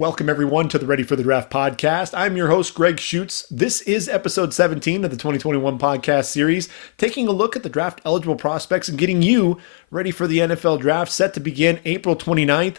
Welcome, everyone, to the Ready for the Draft podcast. I'm your host, Gregg Schutze. This is episode 17 of the 2021 podcast series, taking a look at the draft-eligible prospects and getting you ready for the NFL Draft, set to begin April 29th.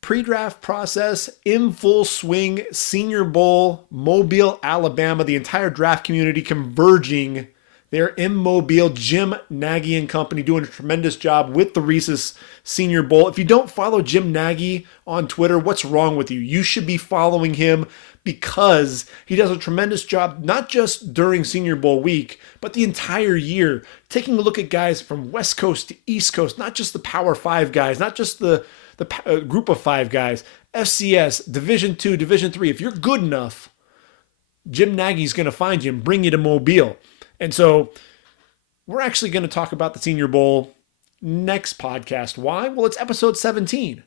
Pre-draft process in full swing, Senior Bowl, Mobile, Alabama, the entire draft community converging. They're in Mobile. Jim Nagy and company doing a tremendous job with the Reese's Senior Bowl. If you don't follow Jim Nagy on Twitter, what's wrong with you? You should be following him because he does a tremendous job, not just during Senior Bowl week, but the entire year, taking a look at guys from West Coast to East Coast, not just the Power 5 guys, not just the group of 5 guys, FCS, Division 2, Division 3. If you're good enough, Jim Nagy's going to find you and bring you to Mobile. And so we're actually going to talk about the Senior Bowl next podcast. Why? Well, it's episode 17.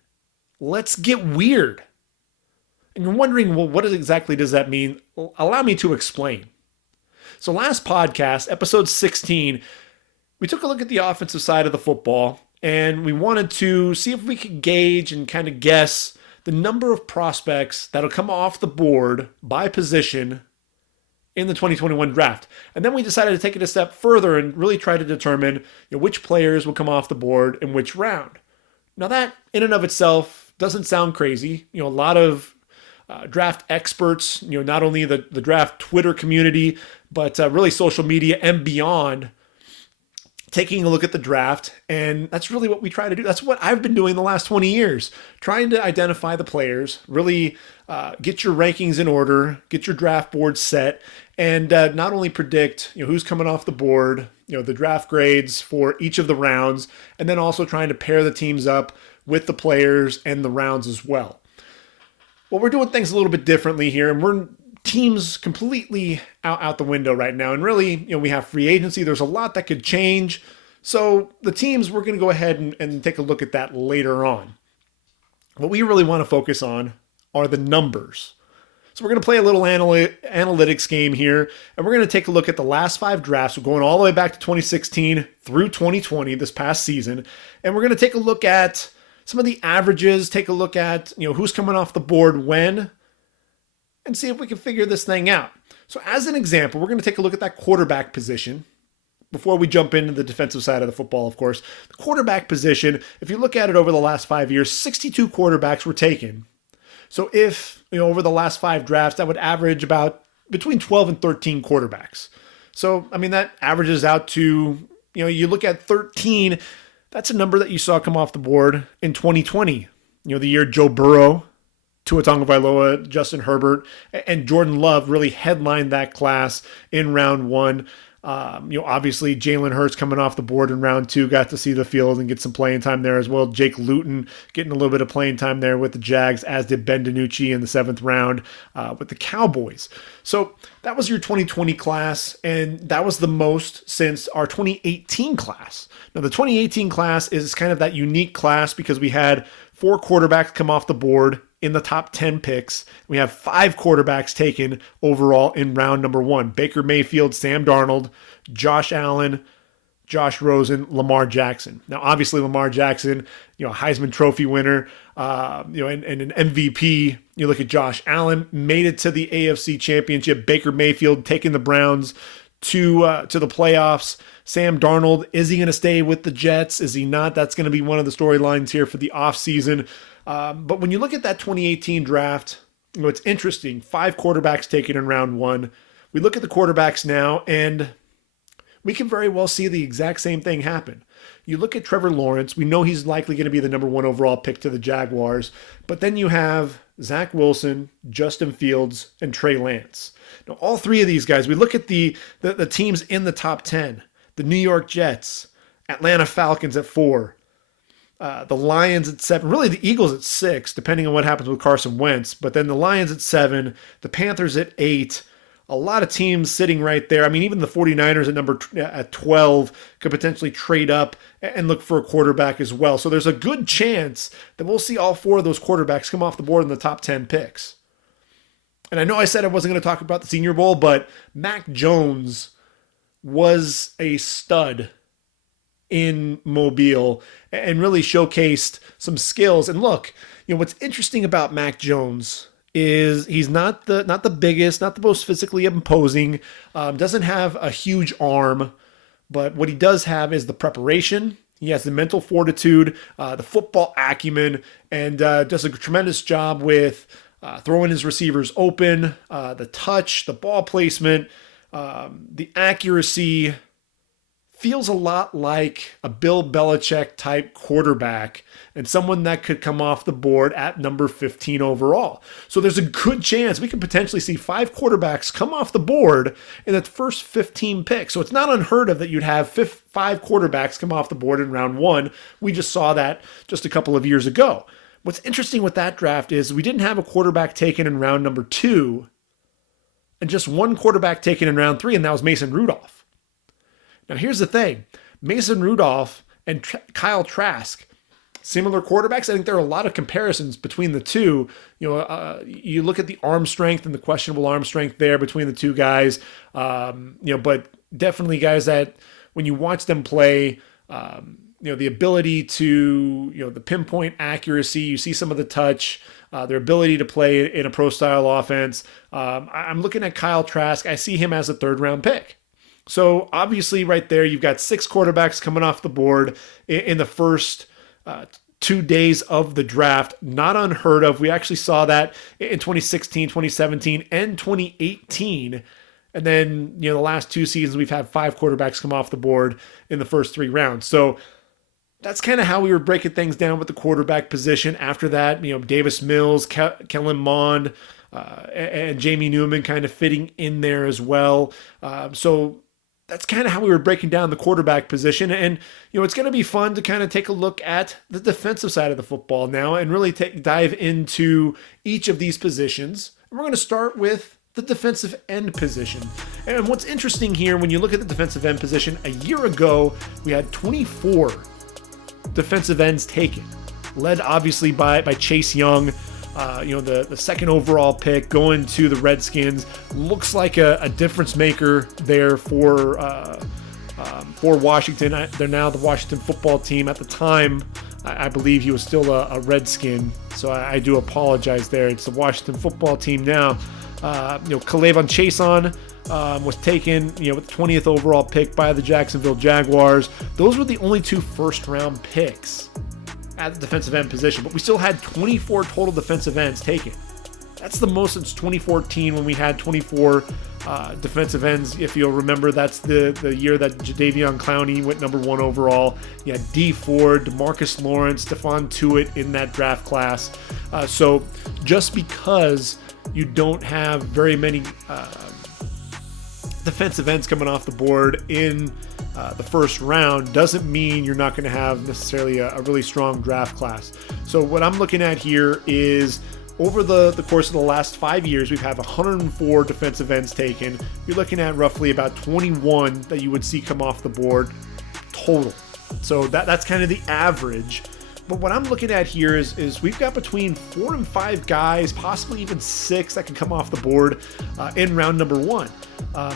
Let's get weird. And you're wondering, well, what exactly does that mean? Well, allow me to explain. So last podcast, episode 16, we took a look at the offensive side of the football, and we wanted to see if we could gauge and kind of guess the number of prospects that'll come off the board by position in the 2021 draft. And then we decided to take it a step further and really try to determine which players will come off the board in which round. Now that in and of itself doesn't sound crazy. A lot of draft experts, not only the draft Twitter community, but really social media and beyond, taking a look at the draft. And that's really what we try to do. That's what I've been doing the last 20 years, trying to identify the players, really get your rankings in order, get your draft board set, and not only predict who's coming off the board, the draft grades for each of the rounds, and then also trying to pair the teams up with the players and the rounds as well. Well, we're doing things a little bit differently here, and we're teams completely out the window right now. And really, we have free agency. There's a lot that could change. So the teams, we're going to go ahead and take a look at that later on. What we really want to focus on are the numbers. So we're going to play a little analytics game here, and we're going to take a look at the last 5 drafts. We're going all the way back to 2016 through 2020, this past season. And we're going to take a look at some of the averages, take a look at who's coming off the board when, and see if we can figure this thing out. So as an example, we're going to take a look at that quarterback position before we jump into the defensive side of the football, of course. The quarterback position, if you look at it over the last 5 years, 62 quarterbacks were taken. So if, over the last 5 drafts, that would average about between 12 and 13 quarterbacks. So, that averages out to, you look at 13, that's a number that you saw come off the board in 2020. The year Joe Burrow, Tua Tagovailoa, Justin Herbert, and Jordan Love really headlined that class in round 1. Obviously Jalen Hurts coming off the board in round 2, got to see the field and get some playing time there as well. Jake Luton getting a little bit of playing time there with the Jags, as did Ben DiNucci in the 7th round with the Cowboys. So that was your 2020 class, and that was the most since our 2018 class. Now the 2018 class is kind of that unique class because we had 4 quarterbacks come off the board in the top 10 picks. We have 5 quarterbacks taken overall in round number 1. Baker Mayfield, Sam Darnold, Josh Allen, Josh Rosen, Lamar Jackson. Now, obviously, Lamar Jackson, Heisman Trophy winner, and an MVP. You look at Josh Allen, made it to the AFC Championship. Baker Mayfield taking the Browns to the playoffs. Sam Darnold, is he going to stay with the Jets? Is he not? That's going to be one of the storylines here for the offseason. But when you look at that 2018 draft, it's interesting. 5 quarterbacks taken in round 1. We look at the quarterbacks now, and we can very well see the exact same thing happen. You look at Trevor Lawrence. We know he's likely going to be the number 1 overall pick to the Jaguars. But then you have Zach Wilson, Justin Fields, and Trey Lance. Now, all 3 of these guys, we look at the teams in the top 10. The New York Jets, Atlanta Falcons at 4. The Lions at 7, really the Eagles at 6, depending on what happens with Carson Wentz. But then the Lions at 7, the Panthers at 8. A lot of teams sitting right there. Even the 49ers at 12 could potentially trade up and look for a quarterback as well. So there's a good chance that we'll see all 4 of those quarterbacks come off the board in the top 10 picks. And I know I said I wasn't going to talk about the Senior Bowl, but Mac Jones was a stud in Mobile and really showcased some skills. And look, what's interesting about Mac Jones is he's not the biggest, not the most physically imposing, doesn't have a huge arm, but what he does have is the preparation. He has the mental fortitude, the football acumen, and does a tremendous job with throwing his receivers open, the touch, the ball placement, the accuracy. Feels a lot like a Bill Belichick type quarterback and someone that could come off the board at number 15 overall. So there's a good chance we could potentially see 5 quarterbacks come off the board in the first 15 picks. So it's not unheard of that you'd have 5 quarterbacks come off the board in round 1. We just saw that just a couple of years ago. What's interesting with that draft is we didn't have a quarterback taken in round number 2 and just one quarterback taken in round 3, and that was Mason Rudolph. Now, here's the thing. Mason Rudolph and Kyle Trask, similar quarterbacks. I think there are a lot of comparisons between the two. You look at the arm strength and the questionable arm strength there between the two guys. But definitely guys that when you watch them play, the ability to, the pinpoint accuracy, you see some of the touch, their ability to play in a pro style offense. I'm looking at Kyle Trask. I see him as a 3rd round pick. So obviously right there, you've got 6 quarterbacks coming off the board in the first 2 days of the draft. Not unheard of. We actually saw that in 2016, 2017, and 2018. And then, the last 2 seasons, we've had 5 quarterbacks come off the board in the first 3 rounds. So that's kind of how we were breaking things down with the quarterback position. After that, Davis Mills, Kellen Mond, and Jamie Newman kind of fitting in there as well. So that's kind of how we were breaking down the quarterback position. And, it's going to be fun to kind of take a look at the defensive side of the football now and really dive into each of these positions. And we're going to start with the defensive end position. And what's interesting here, when you look at the defensive end position, a year ago, we had 24 defensive ends taken, led obviously by Chase Young. The 2nd overall pick going to the Redskins. Looks like a difference maker there for Washington. They're now the Washington football team. At the time, I believe he was still a Redskin, so I do apologize there. It's the Washington football team now. K'Lavon Chaisson was taken, with the 20th overall pick by the Jacksonville Jaguars. Those were the only 2 first-round picks at the defensive end position, but we still had 24 total defensive ends taken. That's the most since 2014 when we had 24 defensive ends. If you'll remember, that's the year that Jadeveon Clowney went number 1 overall. You had D Ford, DeMarcus Lawrence, Stephon Tuitt in that draft class. So just because you don't have very many defensive ends coming off the board in the first round doesn't mean you're not going to have necessarily a really strong draft class. So what I'm looking at here is over the course of the last 5 years, we've had 104 defensive ends taken. You're looking at roughly about 21 that you would see come off the board total. So that's kind of the average. But what I'm looking at here is we've got between 4 and 5 guys, possibly even 6 that can come off the board in round number 1.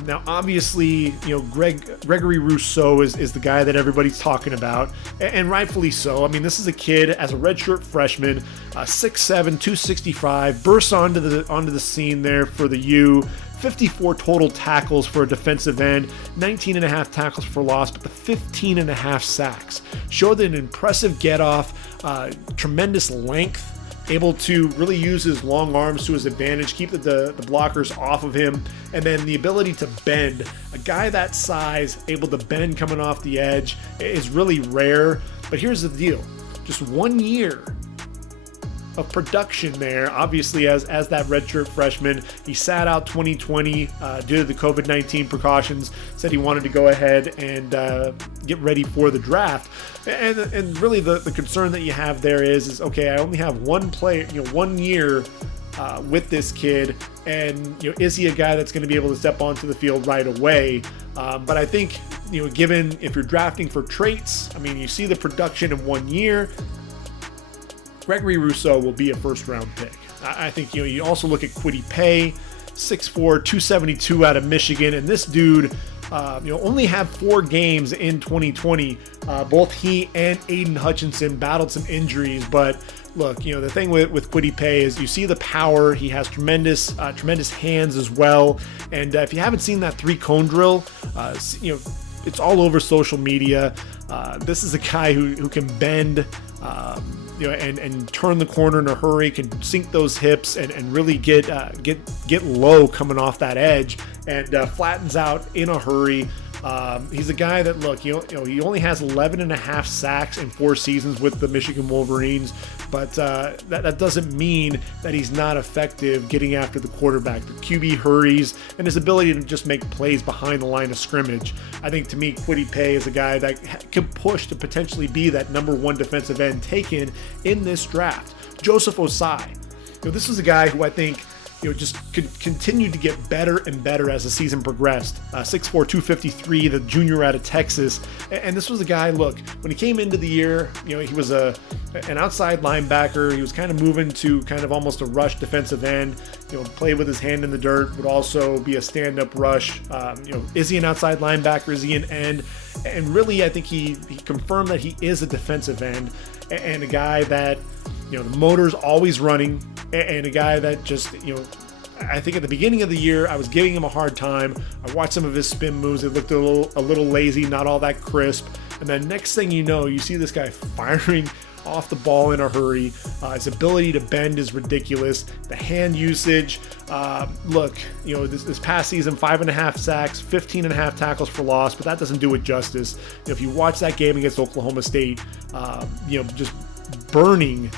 Now, obviously, Gregory Rousseau is the guy that everybody's talking about, and rightfully so. I mean, this is a kid as a redshirt freshman, 6'7", 265, bursts onto the scene there for the U. 54 total tackles for a defensive end, 19 and a half tackles for loss, but the 15 and a half sacks. Showed an impressive get-off, tremendous length, able to really use his long arms to his advantage, keep the blockers off of him, and then the ability to bend. A guy that size, able to bend coming off the edge, is really rare. But here's the deal. Just 1 year of production there, obviously as that redshirt freshman. He sat out 2020 due to the COVID-19 precautions, said he wanted to go ahead and get ready for the draft. And really the concern that you have there is okay, I only have one player, 1 year with this kid, and is he a guy that's going to be able to step onto the field right away? But I think, given if you're drafting for traits, I mean, you see the production in 1 year, Gregory Rousseau will be a first-round pick. I think, you also look at Kwity Paye, 6'4", 272 out of Michigan, and this dude, only had 4 games in 2020. Both he and Aiden Hutchinson battled some injuries, but look, the thing with Kwity Paye is you see the power. He has tremendous hands as well. And if you haven't seen that 3-cone drill, it's all over social media. This is a guy who can bend, and turn the corner in a hurry, can sink those hips and really get low coming off that edge, and flattens out in a hurry. He's a guy that, look, he only has 11.5 sacks in 4 seasons with the Michigan Wolverines, but that doesn't mean that he's not effective getting after the quarterback. The QB hurries and his ability to just make plays behind the line of scrimmage. I think, to me, Kwity Paye is a guy that can push to potentially be that number 1 defensive end taken in this draft. Joseph Osai. This is a guy who I think just could continue to get better and better as the season progressed. 6'4", 253, the junior out of Texas. And this was a guy, look, when he came into the year, he was an outside linebacker. He was kind of moving to kind of almost a rush defensive end, play with his hand in the dirt, would also be a stand-up rush. Is he an outside linebacker? Is he an end? And really, I think he confirmed that he is a defensive end, and a guy that, the motor's always running, and a guy that just, I think at the beginning of the year, I was giving him a hard time. I watched some of his spin moves. It looked a little lazy, not all that crisp. And then next thing you know, you see this guy firing off the ball in a hurry. His ability to bend is ridiculous. The hand usage, look, this past season, 5.5 sacks, 15.5 tackles for loss, but that doesn't do it justice. If you watch that game against Oklahoma State, just burning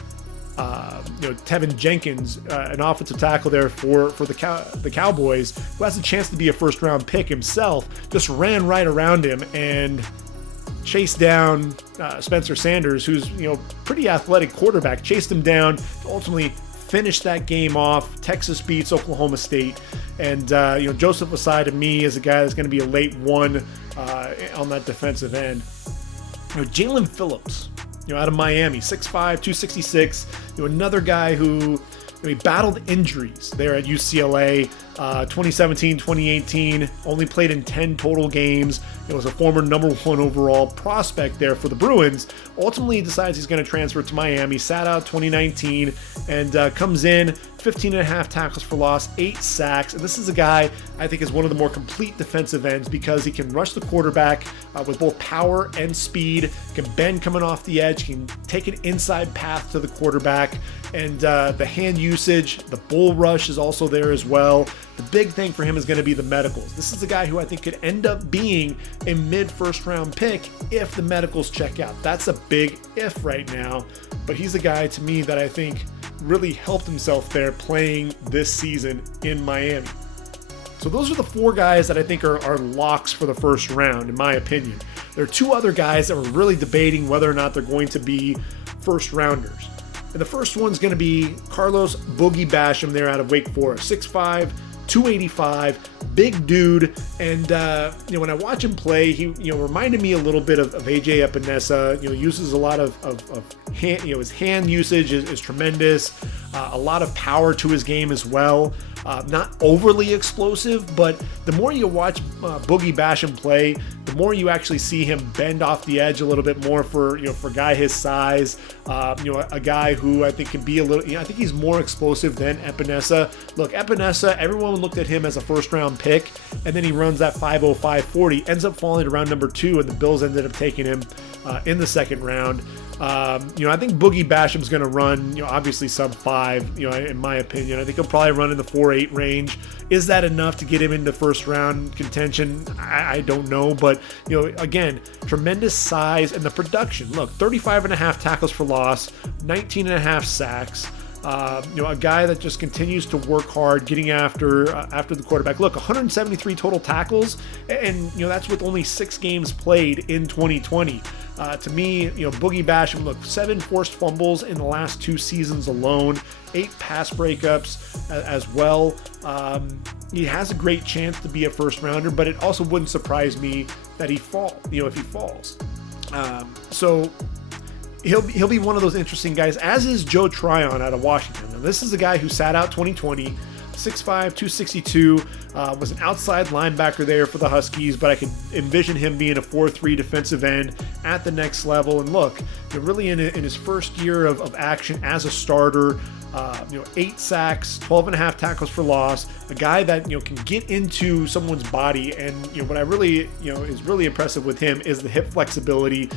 Tevin Jenkins, an offensive tackle there for the Cowboys, who has a chance to be a first-round pick himself, just ran right around him and chased down Spencer Sanders, who's pretty athletic quarterback, chased him down, ultimately finished that game off. Texas beats Oklahoma State, and Joseph Osai, to me, is a guy that's going to be a late 1 on that defensive end. Jalen Phillips, out of Miami, 6'5", 266, another guy who he battled injuries there at UCLA, 2017, 2018, only played in 10 total games. Was a former number 1 overall prospect there for the Bruins. Ultimately decides he's going to transfer to Miami, sat out 2019, and comes in, 15.5 tackles for loss, 8 sacks. And this is a guy I think is one of the more complete defensive ends because he can rush the quarterback with both power and speed, can bend coming off the edge, can take an inside path to the quarterback, and the hand usage, the bull rush is also there as well. The big thing for him is going to be the medicals. This is a guy who I think could end up being a mid-first round pick if the medicals check out. That's a big if right now, but he's a guy to me that I think really helped himself there playing this season in Miami. So those are the 4 guys that I think are locks for the first round, in my opinion. There are 2 other guys that we're really debating whether or not they're going to be first rounders. And the first one's going to be Carlos Boogie Basham there out of Wake Forest, 6'5", 285, big dude, and when I watch him play, he reminded me a little bit of AJ Epinesa. Uses a lot of hand, his hand usage is tremendous, a lot of power to his game as well. Not overly explosive, but the more you watch Boogie Basham play, the more you actually see him bend off the edge a little bit more for a guy his size. A guy who I think can be a little. I think he's more explosive than Epinesa. Look, Epinesa, everyone looked at him as a first-round pick, and then he runs that 5.05 40, ends up falling to round number 2, and the Bills ended up taking him in the second round. I think Boogie Basham's going to run, obviously sub 5, in my opinion. I think he'll probably run in the 4.8 range. Is that enough to get him into first round contention? I don't know, but, again, tremendous size and the production. Look, 35.5 tackles for loss, 19.5 sacks. A guy that just continues to work hard, getting after the quarterback. Look, 173 total tackles, and that's with only 6 games played in 2020. To me, Boogie Basham, look, 7 forced fumbles in the last 2 seasons alone, 8 pass breakups as well. He has a great chance to be a first rounder, but it also wouldn't surprise me that if he falls. So he'll be one of those interesting guys, as is Joe Tryon out of Washington. Now, this is a guy who sat out 2020, 6'5", 262, was an outside linebacker there for the Huskies, but I could envision him being a 4-3 defensive end at the next level. And look, really in his first year of action as a starter, 8 sacks, 12.5 tackles for loss, a guy that, can get into someone's body. And, what I really, is really impressive with him is the hip flexibility,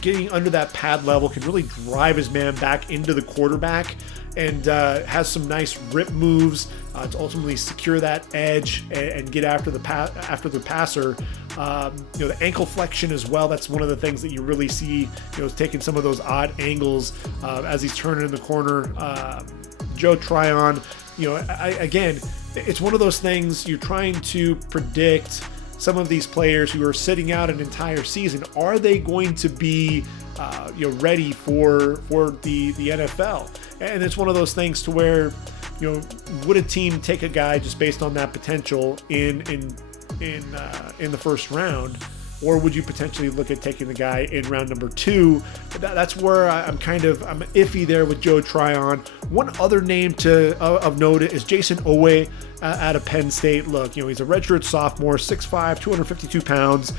getting under that pad level, can really drive his man back into the quarterback, and has some nice rip moves to ultimately secure that edge and get after the passer. The ankle flexion as well. That's one of the things that you really see, is taking some of those odd angles as he's turning in the corner. Joe Tryon, again, it's one of those things you're trying to predict. Some of these players who are sitting out an entire season, are they going to be ready for the NFL? And it's one of those things to where, would a team take a guy just based on that potential in the first round, or would you potentially look at taking the guy in round number 2? That's where I'm iffy there with Joe Tryon. One other name of note is Jason Owe out of Penn State. Look, he's a redshirt sophomore, 6'5", 252 pounds,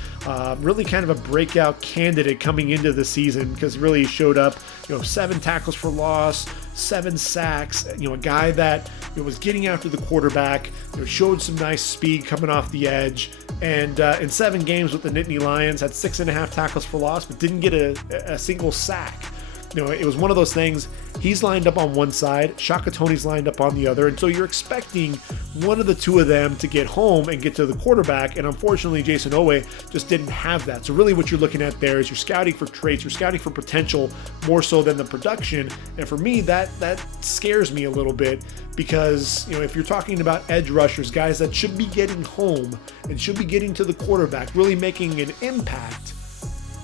really kind of a breakout candidate coming into the season because he really showed up, 7 tackles for loss, 7 sacks, a guy that was getting after the quarterback, showed some nice speed coming off the edge, and in 7 games with the Nittany Lions had 6.5 tackles for loss, but didn't get a single sack. It was one of those things. He's lined up on one side, Shaka Toney's lined up on the other, and so you're expecting one of the two of them to get home and get to the quarterback, and unfortunately Jason Owe just didn't have that. So really what you're looking at there is you're scouting for traits, you're scouting for potential more so than the production, and for me that scares me a little bit because, if you're talking about edge rushers, guys that should be getting home and should be getting to the quarterback, really making an impact,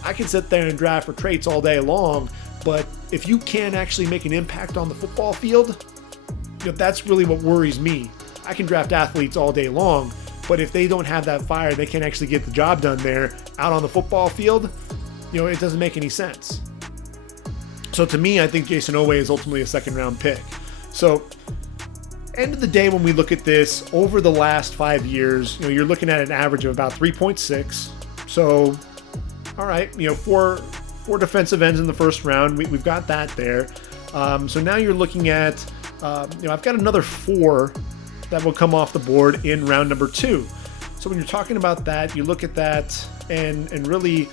I can sit there and draft for traits all day long, but if you can't actually make an impact on the football field, that's really what worries me. I can draft athletes all day long, but if they don't have that fire, they can't actually get the job done there out on the football field, it doesn't make any sense. So to me, I think Jason Owe is ultimately a second-round pick. So end of the day, when we look at this over the last 5 years, you're looking at an average of about 3.6. So, all right, four defensive ends in the first round. We've got that there. So now you're looking at, I've got another 4 that will come off the board in round number 2. So when you're talking about that, you look at that and really,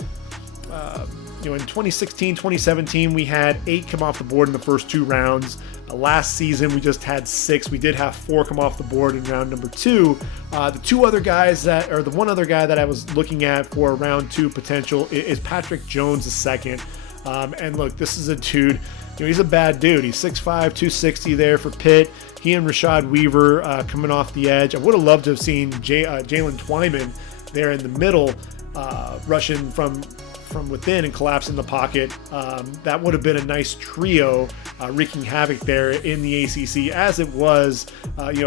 in 2016, 2017, we had 8 come off the board in the first 2 rounds. Last season, we just had 6. We did have 4 come off the board in round number 2. The one other guy that I was looking at for round 2 potential is Patrick Jones II. And look, this is a dude, he's a bad dude. He's 6'5", 260 there for Pitt. He and Rashad Weaver coming off the edge. I would have loved to have seen Jalen Twyman there in the middle, rushing from within and collapsing the pocket. That would have been a nice trio wreaking havoc there in the ACC, as it was.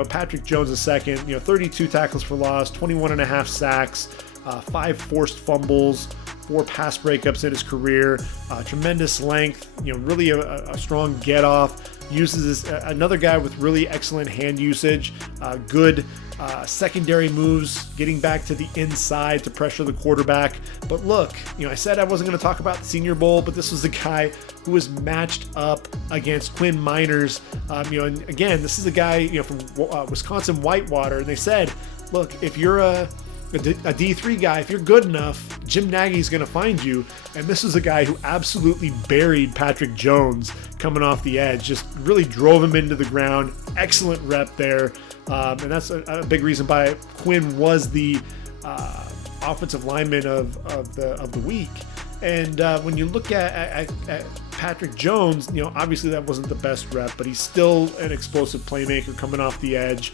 Patrick Jones II, 32 tackles for loss, 21.5 sacks, 5 forced fumbles, 4 pass breakups in his career, tremendous length, really a strong get off. Uses another guy with really excellent hand usage, good secondary moves, getting back to the inside to pressure the quarterback. But look, I said I wasn't going to talk about the Senior Bowl, but this was the guy who was matched up against Quinn Miners. And again, this is a guy from Wisconsin Whitewater, and they said, look, if you're a D3 guy, if you're good enough, Jim Nagy's going to find you. And this is a guy who absolutely buried Patrick Jones coming off the edge, just really drove him into the ground. Excellent rep there. And that's a big reason why Quinn was the offensive lineman of the week. And when you look at Patrick Jones, obviously that wasn't the best rep, but he's still an explosive playmaker coming off the edge.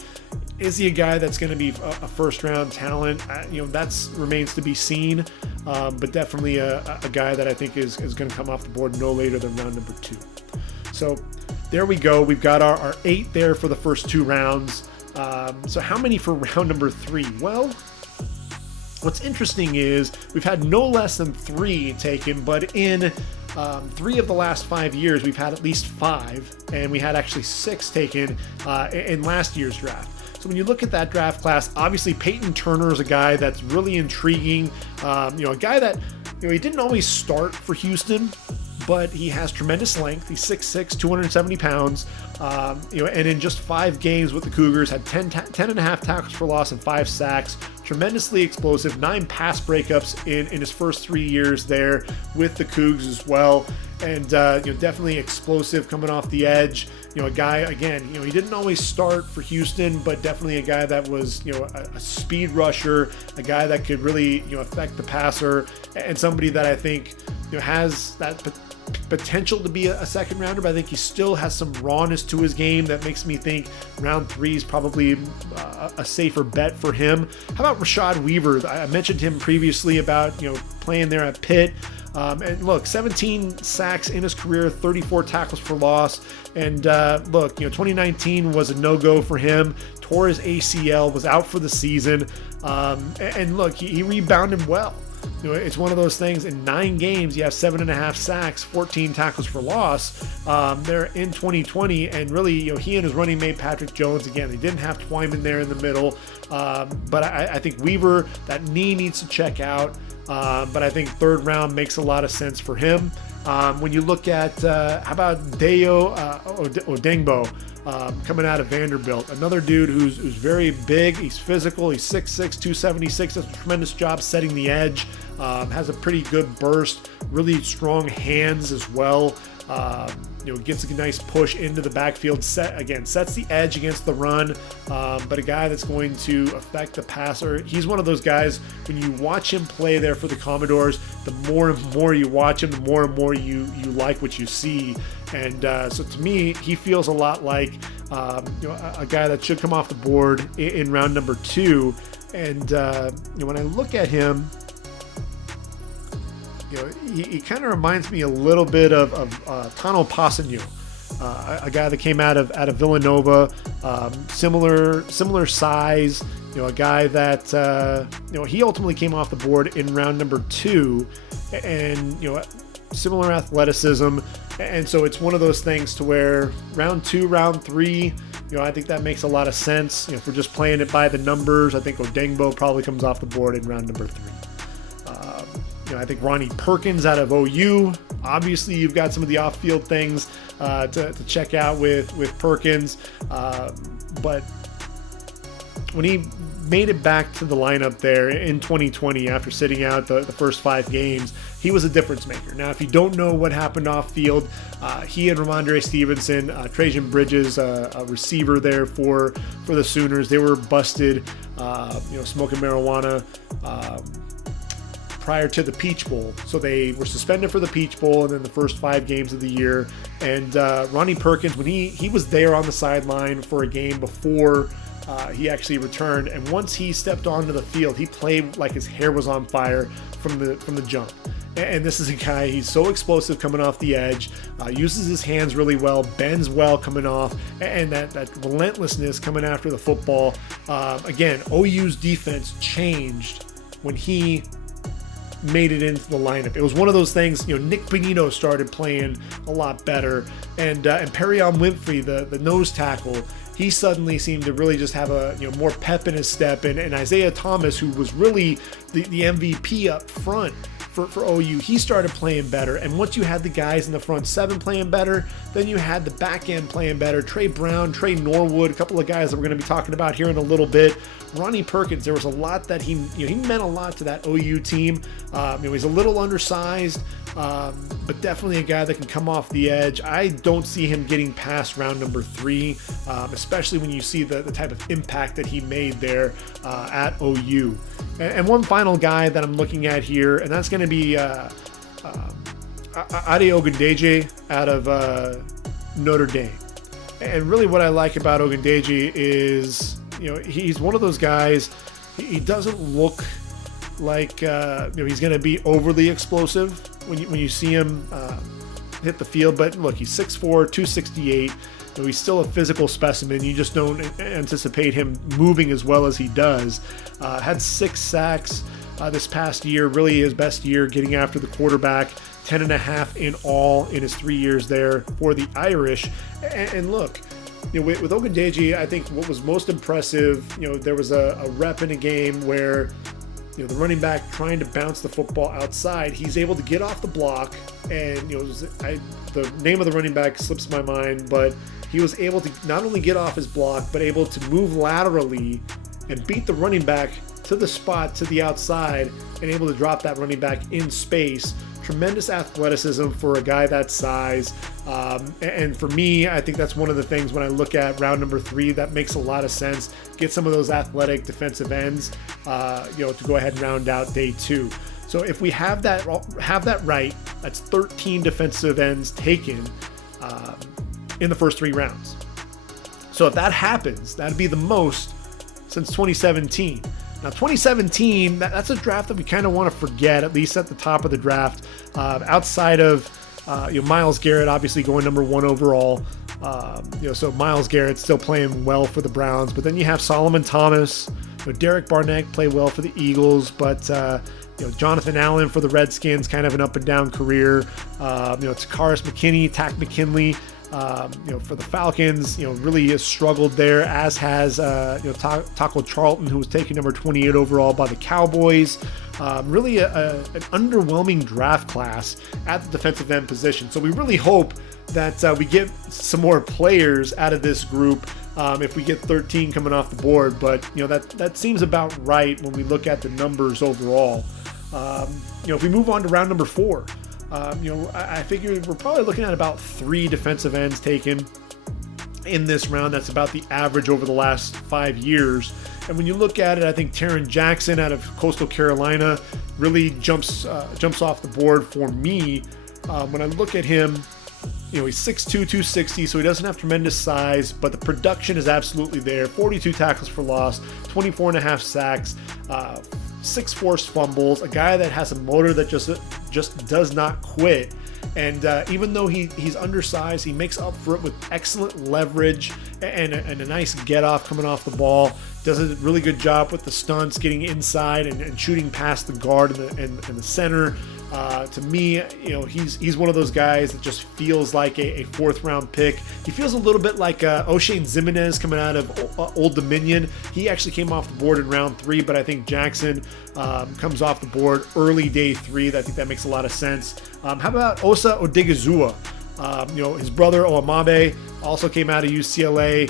Is he a guy that's going to be a first-round talent? That remains to be seen, but definitely a guy that I think is going to come off the board no later than round number 2. So there we go. We've got our 8 there for the first 2 rounds. So how many for round number 3? Well, what's interesting is we've had no less than 3 taken, but in 3 of the last 5 years, we've had at least 5, and we had actually 6 taken in last year's draft. So when you look at that draft class, obviously Peyton Turner is a guy that's really intriguing. A guy that, he didn't always start for Houston, but he has tremendous length. He's 6'6", 270 pounds. And in just 5 games with the Cougars, had 10 and a half tackles for loss and 5 sacks. Tremendously explosive, 9 pass breakups in his first 3 years there with the Cougs as well. And definitely explosive coming off the edge. A guy, again, he didn't always start for Houston, but definitely a guy that was, a speed rusher, a guy that could really, affect the passer, and somebody that I think, has that potential to be a second rounder, but I think he still has some rawness to his game that makes me think round 3 is probably a safer bet for him. How about Rashad Weaver? I mentioned him previously about, playing there at Pitt. And look, 17 sacks in his career, 34 tackles for loss. And 2019 was a no-go for him. Tore his ACL, was out for the season. And look, he rebounded well. It's one of those things. In 9 games, you have 7.5 sacks, 14 tackles for loss. They're in 2020, and really, he and his running mate Patrick Jones, again, they didn't have Twyman there in the middle. But I think Weaver, that knee needs to check out. But I think 3rd round makes a lot of sense for him. When you look at, how about Dayo Odengbo, coming out of Vanderbilt, another dude who's very big. He's physical. He's 6'6", 276. Does a tremendous job setting the edge. Has a pretty good burst. Really strong hands as well. Gets a nice push into the backfield. Sets the edge against the run. But a guy that's going to affect the passer. He's one of those guys, when you watch him play there for the Commodores, the more and more you watch him, the more and more you like what you see. And so to me, he feels a lot like a guy that should come off the board in round number 2. And when I look at him, he kind of reminds me a little bit of Tano Passanio, a guy that came out of Villanova, similar size. A guy that he ultimately came off the board in round number 2, and similar athleticism. And so it's one of those things to where round 2, round 3, I think that makes a lot of sense. If we're just playing it by the numbers, I think Odengbo probably comes off the board in round number 3. I think Ronnie Perkins out of OU. Obviously, you've got some of the off-field things to check out with Perkins. But when he made it back to the lineup there in 2020 after sitting out the first 5 games, he was a difference maker. Now, if you don't know what happened off-field, he and Ramondre Stevenson, Trajan Bridges, a receiver there for the Sooners, they were busted, smoking marijuana, prior to the Peach Bowl. So they were suspended for the Peach Bowl and then the first 5 games of the year. And Ronnie Perkins, when he was there on the sideline for a game before he actually returned, and once he stepped onto the field, he played like his hair was on fire from the jump. And this is a guy, he's so explosive coming off the edge, uses his hands really well, bends well coming off, and that relentlessness coming after the football. Again, OU's defense changed when he made it into the lineup. It was one of those things, Nick Bonito started playing a lot better, and Perion Winfrey, the nose tackle, he suddenly seemed to really just have a more pep in his step, and Isaiah Thomas, who was really the MVP up front for OU, he started playing better. And once you had the guys in the front 7 playing better, then you had the back end playing better. Trey Brown, Trey Norwood, a couple of guys that we're going to be talking about here in a little bit. Ronnie Perkins, there was a lot that he meant a lot to that OU team. He's a little undersized, but definitely a guy that can come off the edge. I don't see him getting past round number 3, especially when you see the type of impact that he made there at OU. And one final guy that I'm looking at here, and that's going to be Ade Ogundeji out of Notre Dame. And really what I like about Ogundeji is, he's one of those guys, he doesn't look like he's going to be overly explosive when you see him hit the field. But look, he's 6'4", 268. He's still a physical specimen. You just don't anticipate him moving as well as he does. Had 6 sacks this past year, really his best year getting after the quarterback. 10.5 in all in his 3 years there for the Irish. And look, with Ogundeji, I think what was most impressive, there was a rep in a game where, the running back trying to bounce the football outside, he's able to get off the block, and the name of the running back slips my mind, but he was able to not only get off his block, but able to move laterally and beat the running back to the spot to the outside and able to drop that running back in space. Tremendous athleticism for a guy that size. And for me, I think that's one of the things when I look at round number 3 that makes a lot of sense. Get some of those athletic defensive ends, to go ahead and round out day 2. So if we have that right, that's 13 defensive ends taken in the first 3 rounds. So if that happens, that'd be the most since 2017. Now, 2017, that's a draft that we kind of want to forget, at least at the top of the draft. Outside of Myles Garrett, obviously going number 1 overall. So Myles Garrett still playing well for the Browns. But then you have Solomon Thomas, Derek Barnett play well for the Eagles, but Jonathan Allen for the Redskins, kind of an up and down career. Takaris McKinney, Tack McKinley. For the Falcons, really has struggled there, as has, Taco Charlton, who was taken number 28 overall by the Cowboys. Really an underwhelming draft class at the defensive end position. So we really hope that we get some more players out of this group if we get 13 coming off the board. But, that seems about right when we look at the numbers overall. If we move on to round number 4, I figure we're probably looking at about 3 defensive ends taken in this round. That's about the average over the last 5 years. And when you look at it, I think Taron Jackson out of Coastal Carolina really jumps off the board for me. When I look at him, he's 6'2", 260, so he doesn't have tremendous size, but the production is absolutely there. 42 tackles for loss, 24.5 sacks, 6 forced fumbles, a guy that has a motor that just does not quit. And even though he's undersized, he makes up for it with excellent leverage and a nice get off coming off the ball. Does a really good job with the stunts, getting inside and shooting past the guard and the center. To me, he's one of those guys that just feels like a 4th round pick. He feels a little bit like O'Shane Ximines coming out of Old Dominion. He actually came off the board in round 3, but I think Jackson comes off the board early day 3. I think that makes a lot of sense. How about Osa Odigizua? His brother Oamabe also came out of UCLA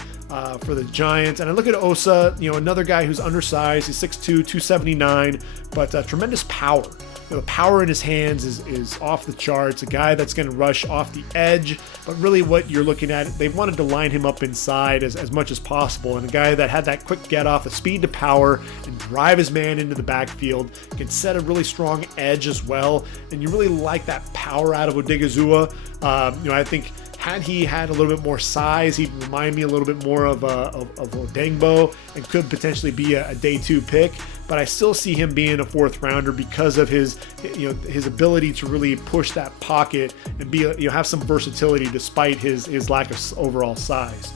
for the Giants. And I look at Osa, another guy who's undersized. He's 6'2", 279, but tremendous power. The power in his hands is off the charts. A guy that's going to rush off the edge, but really what you're looking at, they wanted to line him up inside as much as possible. And a guy that had that quick get off, the speed to power, and drive his man into the backfield, can set a really strong edge as well. And you really like that power out of Odigizua. I think had he had a little bit more size, he'd remind me a little bit more of Odengbo and could potentially be a day 2 pick. But I still see him being a 4th rounder because of his ability to really push that pocket and be have some versatility despite his lack of overall size.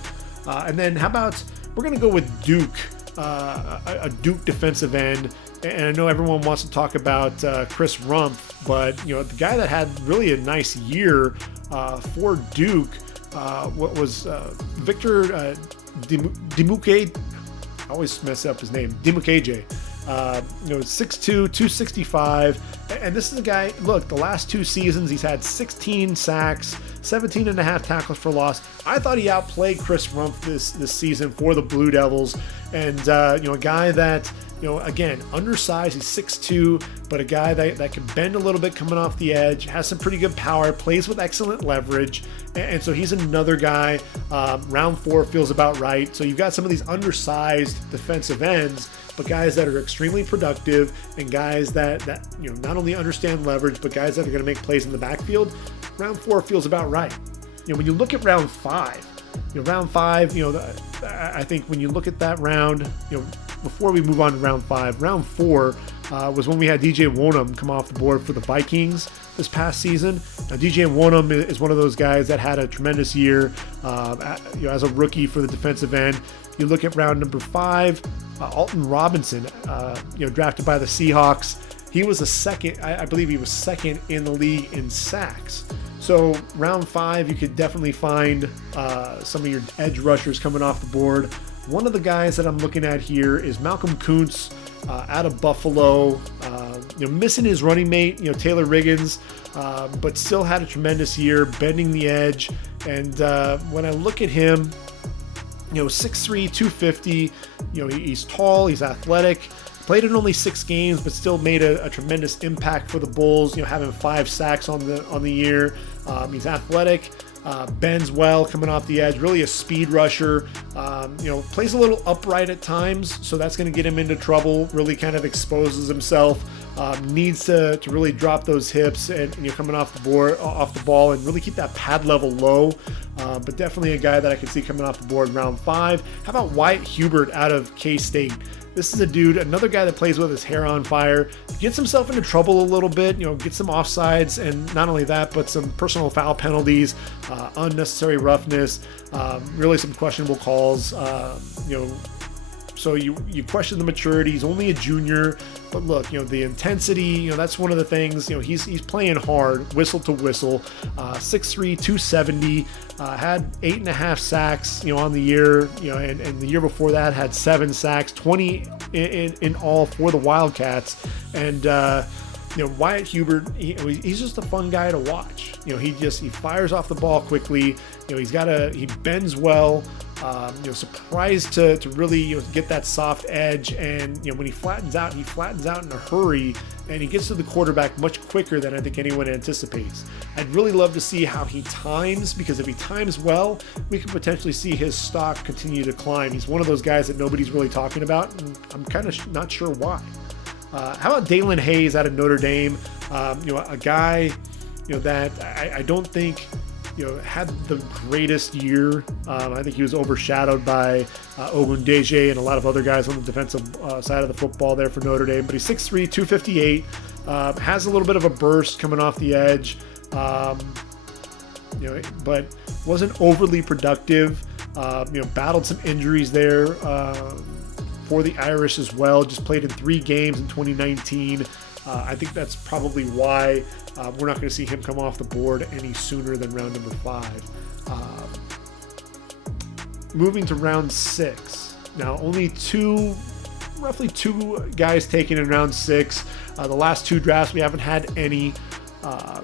And then how about we're going to go with Duke, a Duke defensive end. And I know everyone wants to talk about Chris Rumph, but the guy that had really a nice year for Duke was Victor Dimuke. I always mess up his name, Dimukeje. 6'2", 265, and this is a guy, look, the last 2 seasons he's had 16 sacks, 17.5 tackles for loss. I thought he outplayed Chris Rumph this season for the Blue Devils, and a guy that, again, undersized, he's 6'2", but a guy that can bend a little bit coming off the edge, has some pretty good power, plays with excellent leverage, and so he's another guy. Round 4 feels about right. So you've got some of these undersized defensive ends, but guys that are extremely productive and guys that not only understand leverage, but guys that are going to make plays in the backfield. Round 4 feels about right. When you look at round 5, I think when you look at that round, before we move on to round 5, round 4 was when we had DJ Wonnum come off the board for the Vikings this past season. Now, DJ Wonnum is one of those guys that had a tremendous year as a rookie for the defensive end. You look at round number 5, Alton Robinson, drafted by the Seahawks. He was I believe he was second in the league in sacks. So round 5, you could definitely find some of your edge rushers coming off the board. One of the guys that I'm looking at here is Malcolm Kuntz out of Buffalo. Missing his running mate, Taylor Riggins, but still had a tremendous year, bending the edge. And when I look at him, 6'3", 250, he's tall, he's athletic, played in only 6 games, but still made a tremendous impact for the Bulls, having 5 sacks on the year. He's athletic, bends well coming off the edge, really a speed rusher, plays a little upright at times, so that's going to get him into trouble, really kind of exposes himself. Needs to really drop those hips and coming off the ball and really keep that pad level low. But definitely a guy that I can see coming off the board round 5. How about Wyatt Hubert out of K-State? This is a dude, another guy that plays with his hair on fire, gets himself into trouble a little bit, gets some offsides, and not only that, but some personal foul penalties, unnecessary roughness, really some questionable calls, so you question the maturity. He's only a junior, but look, the intensity, that's one of the things, he's playing hard, whistle to whistle, 6'3", 270, had 8.5 sacks, on the year, and the year before that had 7 sacks, 20 in all for the Wildcats. And, Wyatt Hubert, he's just a fun guy to watch. He fires off the ball quickly. He bends well. Surprised to really get that soft edge, and when he flattens out in a hurry, and he gets to the quarterback much quicker than I think anyone anticipates. I'd really love to see how he times, because if he times well, we could potentially see his stock continue to climb. He's one of those guys that nobody's really talking about, and I'm kind of not sure why. How about Dalen Hayes out of Notre Dame? A guy that I don't think had the greatest year. I think he was overshadowed by Ogundeji and a lot of other guys on the defensive side of the football there for Notre Dame. But he's 6'3", 258, has a little bit of a burst coming off the edge, but wasn't overly productive. Battled some injuries there for the Irish as well. Just played in 3 games in 2019. I think that's probably why we're not going to see him come off the board any sooner than round number 5. Moving to round 6. Now, only roughly two guys taken in round 6. The last 2 drafts, we haven't had any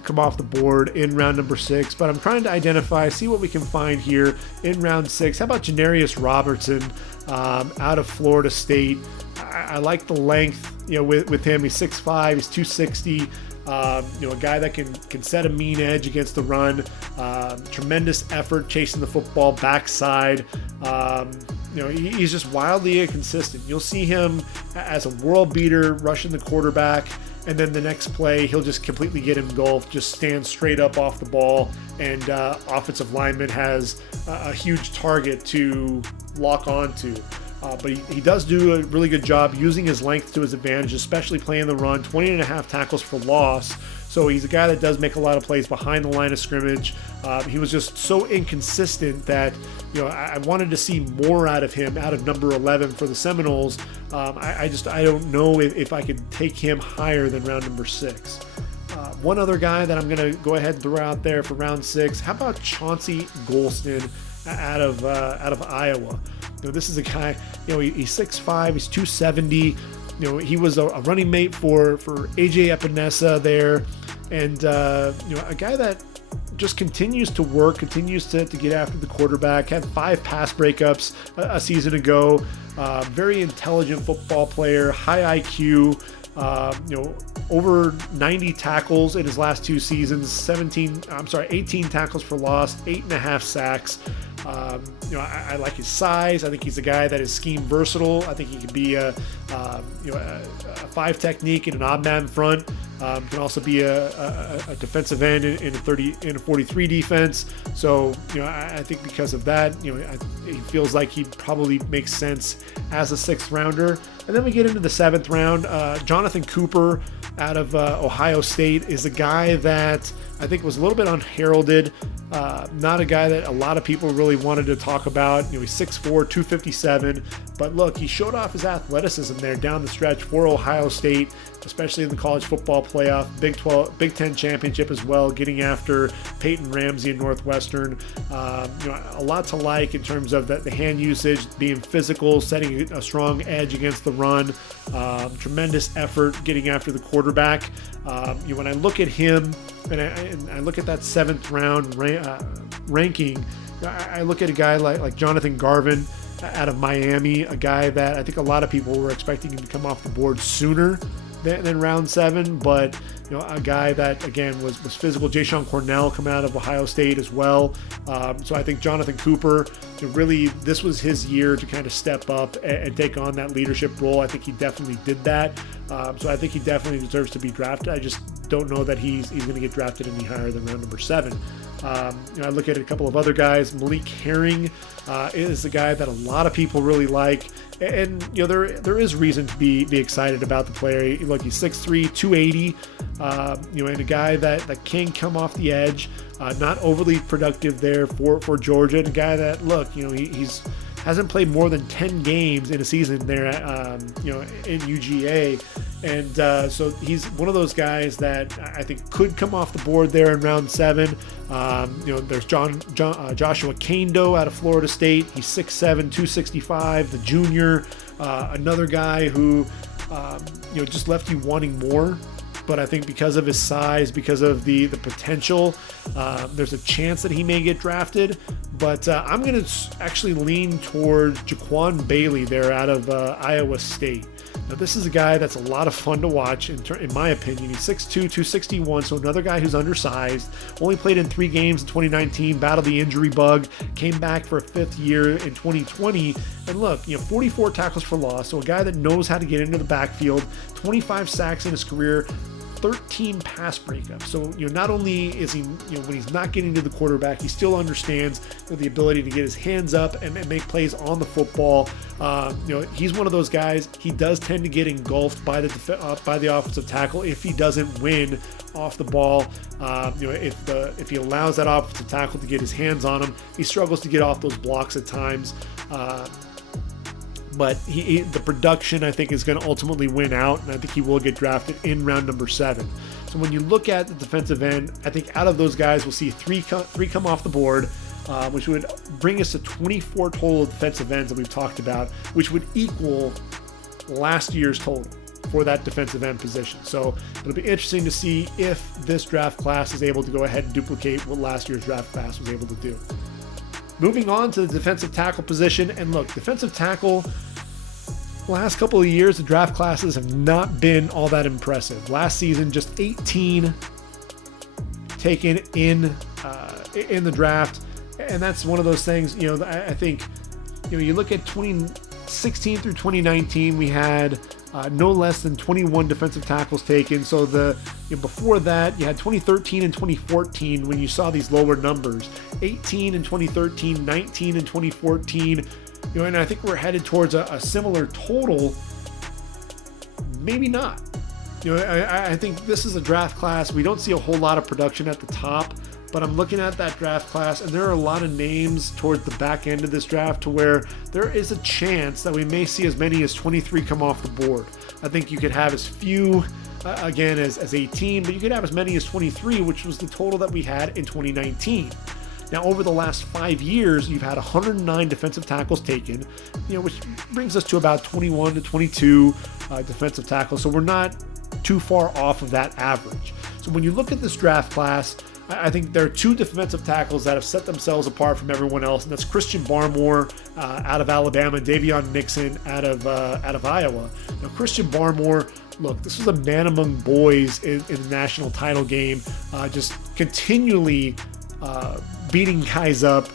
come off the board in round number 6, but I'm trying to see what we can find here in round 6. How about Janarius Robertson out of Florida State? I like the length, with him. He's 6'5", he's 260. A guy that can set a mean edge against the run. Tremendous effort chasing the football backside. He's just wildly inconsistent. You'll see him as a world beater rushing the quarterback, and then the next play he'll just completely get engulfed, just stand straight up off the ball, and offensive lineman has a huge target to lock onto. But he does do a really good job using his length to his advantage, especially playing the run. 20.5 tackles for loss. So he's a guy that does make a lot of plays behind the line of scrimmage. He was just so inconsistent that I wanted to see more out of him, out of number 11 for the Seminoles. I don't know if I could take him higher than round number 6. One other guy that I'm going to go ahead and throw out there for round 6. How about Chauncey Golston out of Iowa? This is a guy, he's 6'5", he's 270. He was a running mate for AJ Epinesa there, and a guy that just continues to work, continues to get after the quarterback. Had 5 pass breakups a season ago. Very intelligent football player, high IQ. Over 90 tackles in his last 2 seasons. 18 tackles for loss, 8.5 sacks. I like his size. I think he's a guy that is scheme versatile. I think he could be a 5 technique in an odd man front. Can also be a defensive end in a 43 defense. So I think because of that, he feels like he probably makes sense as a 6th rounder. And then we get into the 7th round. Jonathan Cooper out of Ohio State is a guy that I think was a little bit unheralded. Not a guy that a lot of people really wanted to talk about. He's 6'4", 257. But look, he showed off his athleticism there down the stretch for Ohio State, especially in the college football playoff, Big Ten championship as well, getting after Peyton Ramsey in Northwestern. A lot to like in terms of the hand usage, being physical, setting a strong edge against the run, tremendous effort getting after the quarterback. When I look at him and I look at that 7th round ranking, I look at a guy like Jonathan Garvin out of Miami, a guy that I think a lot of people were expecting him to come off the board sooner than round 7, but a guy that again was physical. Jayshon Cornell coming out of Ohio State as well. So I think Jonathan Cooper, really this was his year to kind of step up and take on that leadership role. I think he definitely did that. So I think he definitely deserves to be drafted. I just don't know that he's going to get drafted any higher than round number 7. I look at a couple of other guys. Malik Herring is a guy that a lot of people really like, and there is reason to be excited about the player. Look, he's 6'3", 280, and a guy that can come off the edge. Not overly productive there for Georgia, and a guy that he's hasn't played more than 10 games in a season there at, in UGA. And so he's one of those guys that I think could come off the board there in round 7. There's Joshua Kando out of Florida State. He's 6'7", 265, the junior. Another guy who, just left you wanting more. But I think because of his size, because of the potential, there's a chance that he may get drafted. But I'm going to actually lean toward Jaquan Bailey there out of Iowa State. Now, this is a guy that's a lot of fun to watch, in my opinion. He's 6'2", 261, so another guy who's undersized. Only played in 3 games in 2019, battled the injury bug, came back for a 5th year in 2020. And look, 44 tackles for loss, so a guy that knows how to get into the backfield, 25 sacks in his career, 13 pass breakups. So, not only is he, when he's not getting to the quarterback, he still understands the ability to get his hands up and make plays on the football. He's one of those guys. He does tend to get engulfed by the offensive tackle if he doesn't win off the ball. If he allows that offensive tackle to get his hands on him, he struggles to get off those blocks at times. But the production, I think, is going to ultimately win out, and I think he will get drafted in round number 7. So when you look at the defensive end, I think out of those guys, we'll see three come off the board, which would bring us to 24 total defensive ends that we've talked about, which would equal last year's total for that defensive end position. So it'll be interesting to see if this draft class is able to go ahead and duplicate what last year's draft class was able to do. Moving on to the defensive tackle position, and look, defensive tackle, last couple of years, the draft classes have not been all that impressive. Last season, just 18 taken in the draft, and that's one of those things. I think you look at 2016 through 2019, we had no less than 21 defensive tackles taken. So before that, you had 2013 and 2014 when you saw these lower numbers. 18 in 2013, 19 in 2014. And I think we're headed towards a similar total. Maybe not. I think this is a draft class. We don't see a whole lot of production at the top, but I'm looking at that draft class, and there are a lot of names towards the back end of this draft to where there is a chance that we may see as many as 23 come off the board. I think you could have as few, again, as 18, but you could have as many as 23, which was the total that we had in 2019. Now, over the last 5 years, you've had 109 defensive tackles taken, which brings us to about 21 to 22 defensive tackles. So we're not too far off of that average. So when you look at this draft class, I think there are 2 defensive tackles that have set themselves apart from everyone else, and that's Christian Barmore out of Alabama, Davion Nixon out of Iowa. Now, Christian Barmore, look, this was a man among boys in the national title game, just continually beating guys up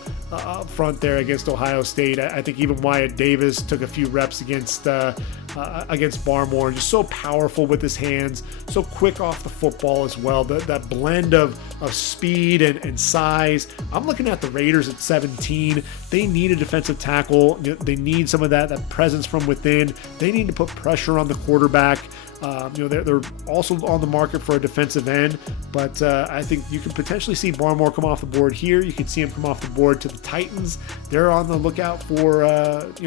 front there against Ohio State. I think even Wyatt Davis took a few reps against Barmore. Just so powerful with his hands, so quick off the football as well. That blend of speed and size. I'm looking at the Raiders at 17. They need a defensive tackle. They need some of that presence from within. They need to put pressure on the quarterback. They're also on the market for a defensive end, but I think you can potentially see Barmore come off the board here. You can see him come off the board to the Titans. They're on the lookout for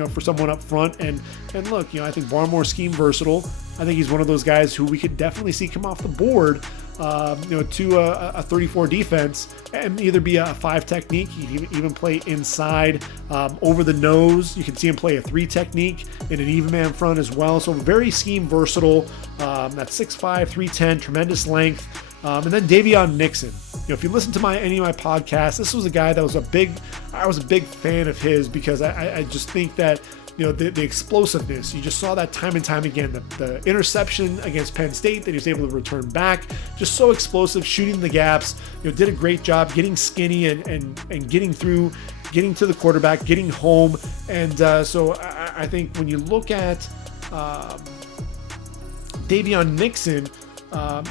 for someone up front. And look, I think Barmore's scheme versatile. I think he's one of those guys who we could definitely see come off the board to a 34 defense and either be a 5 technique. He can even play inside, over the nose. You can see him play a 3 technique in an even man front as well. So very scheme versatile. That's 6'5", 310, tremendous length. And then Davion Nixon. If you listen to any of my podcasts, this was a guy that I was a big fan of his because I just think that the explosiveness, you just saw that time and time again. The interception against Penn State that he was able to return back, just so explosive, shooting the gaps, did a great job getting skinny and getting through, getting to the quarterback, getting home. And so I think when you look at Davion Nixon,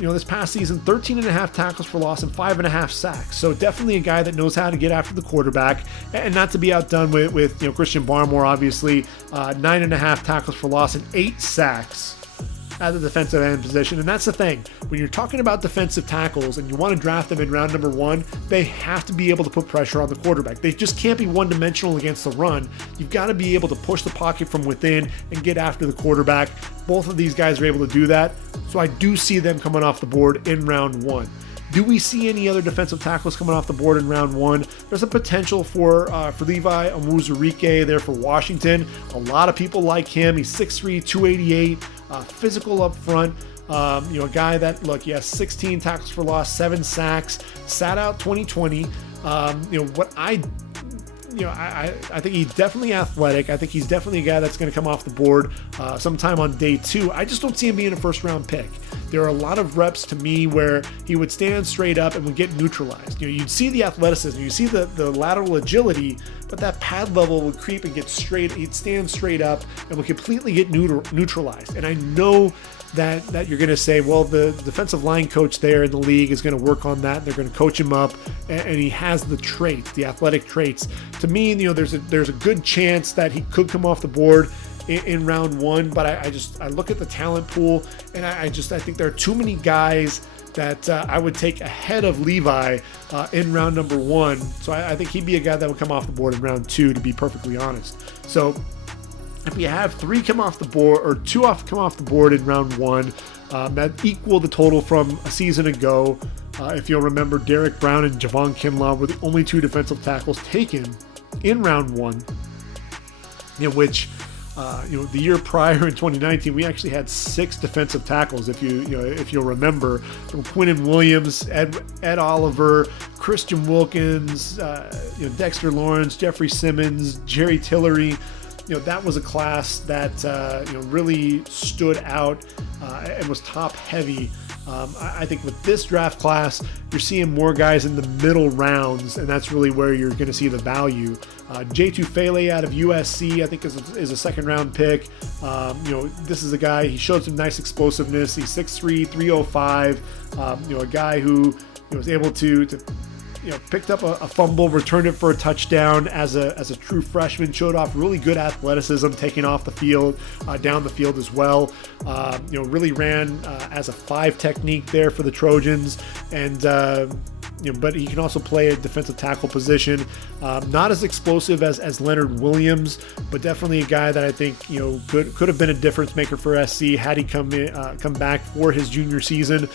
this past season, 13.5 tackles for loss and 5.5 sacks. So definitely a guy that knows how to get after the quarterback, and not to be outdone with Christian Barmore, obviously, 9.5 tackles for loss and 8 sacks at the defensive end position. And that's the thing. When you're talking about defensive tackles and you want to draft them in round number 1, they have to be able to put pressure on the quarterback. They just can't be one-dimensional against the run. You've got to be able to push the pocket from within and get after the quarterback. Both of these guys are able to do that. So I do see them coming off the board in round 1. Do we see any other defensive tackles coming off the board in round 1? There's a potential for Levi Onwuzurike there for Washington. A lot of people like him. He's 6'3", 288, physical up front. A guy that, look, he has 16 tackles for loss, 7 sacks, sat out 2020. I think he's definitely athletic. I think he's definitely a guy that's going to come off the board sometime on day 2. I just don't see him being a first-round pick. There are a lot of reps to me where he would stand straight up and would get neutralized. You'd see the athleticism, you see the lateral agility, but that pad level would creep and he'd stand straight up and would completely get neutralized. And I know that you're going to say, well, the defensive line coach there in the league is going to work on that. They're going to coach him up, and he has the traits, the athletic traits. To me, there's a good chance that he could come off the board in round 1, but I look at the talent pool, and I think there are too many guys that I would take ahead of Levi in round number 1. So I think he'd be a guy that would come off the board in round 2, to be perfectly honest. So if we have 3 come off the board, or 2 come off the board in round 1, that equal the total from a season ago. If you'll remember, Derek Brown and Javon Kinlaw were the only 2 defensive tackles taken in round 1, which the year prior in 2019, we actually had 6 defensive tackles. If you'll remember, from Quinnen Williams, Ed Oliver, Christian Wilkins, Dexter Lawrence, Jeffrey Simmons, Jerry Tillery. That was a class that really stood out and was top heavy. I think with this draft class, you're seeing more guys in the middle rounds, and that's really where you're going to see the value. J. Tufele out of USC, I think is a second round pick. This is a guy, he showed some nice explosiveness. He's 6'3", 305. A guy who was able to picked up a fumble, returned it for a touchdown as a true freshman, showed off really good athleticism, taking off the field, down the field as well. Really ran as a 5 technique there for the Trojans, and but he can also play a defensive tackle position. Not as explosive as Leonard Williams, but definitely a guy that I think could have been a difference maker for SC had he come back for his junior season.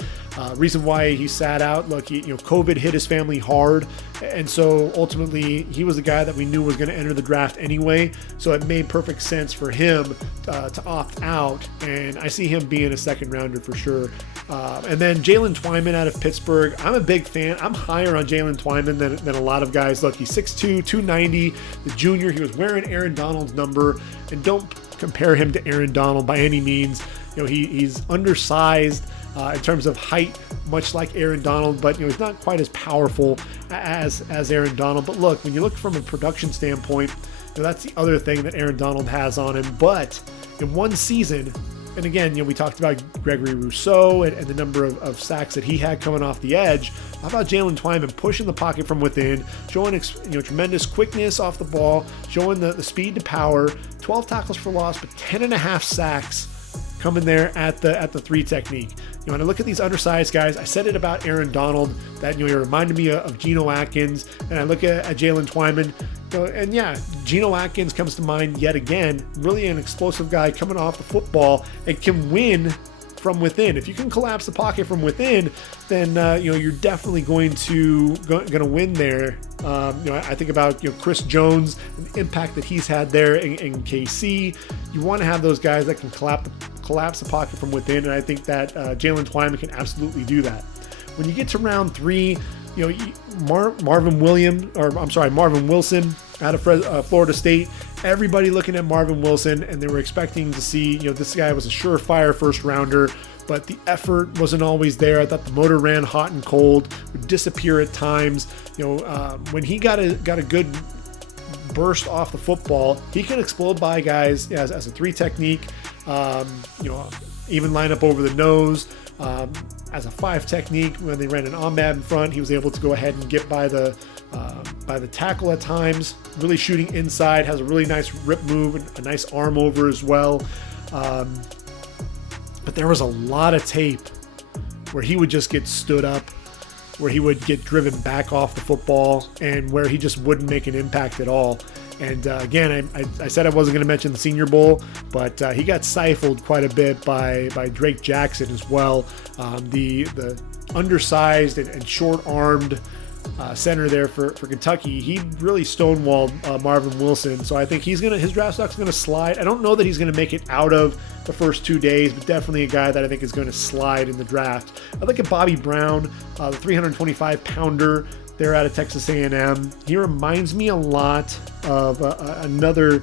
Reason why he sat out, look, COVID hit his family hard, and so ultimately he was the guy that we knew was going to enter the draft anyway. So it made perfect sense for him to opt out, and I see him being a second rounder for sure. And then Jalen Twyman out of Pittsburgh. I'm a big fan. I'm higher on Jalen Twyman than a lot of guys. Look, he's 6'2", 290, the junior. He was wearing Aaron Donald's number, and don't compare him to Aaron Donald by any means. He's undersized in terms of height, much like Aaron Donald, but he's not quite as powerful as Aaron Donald. But look, when you look from a production standpoint, that's the other thing that Aaron Donald has on him. But in one season, and again, we talked about Gregory Rousseau and the number of sacks that he had coming off the edge. How about Jalen Twyman pushing the pocket from within, showing tremendous quickness off the ball, showing the speed to power, 12 tackles for loss, but 10.5 sacks come in there at the 3 technique. When I look at these undersized guys, I said it about Aaron Donald, that, you reminded me of Geno Atkins, and I look at Jalen Twyman, and yeah, Geno Atkins comes to mind yet again. Really an explosive guy coming off the football and can win from within. If you can collapse the pocket from within, then you're definitely going to win there. I think about Chris Jones and the impact that he's had there in KC. You want to have those guys that can collapse the pocket from within, and I think that Jalen Twyman can absolutely do that. When you get to round 3, Marvin Wilson out of Florida State. Everybody looking at Marvin Wilson, and they were expecting to see, this guy was a surefire first rounder, but the effort wasn't always there. I thought the motor ran hot and cold, would disappear at times. When he got a good burst off the football, he can explode by guys as a 3 technique, even line up over the nose. As a 5 technique, when they ran an on-mat in front, he was able to go ahead and get by the tackle at times. Really shooting inside, has a really nice rip move and a nice arm over as well. But there was a lot of tape where he would just get stood up, where he would get driven back off the football, and where he just wouldn't make an impact at all. And again, I said I wasn't going to mention the Senior Bowl, but he got stifled quite a bit by Drake Jackson as well. The undersized and short-armed center there for Kentucky, he really stonewalled Marvin Wilson. So I think his draft stock's going to slide. I don't know that he's going to make it out of the first 2 days, but definitely a guy that I think is going to slide in the draft. I look at Bobby Brown, the 325-pounder there out of Texas A&M. He reminds me a lot of another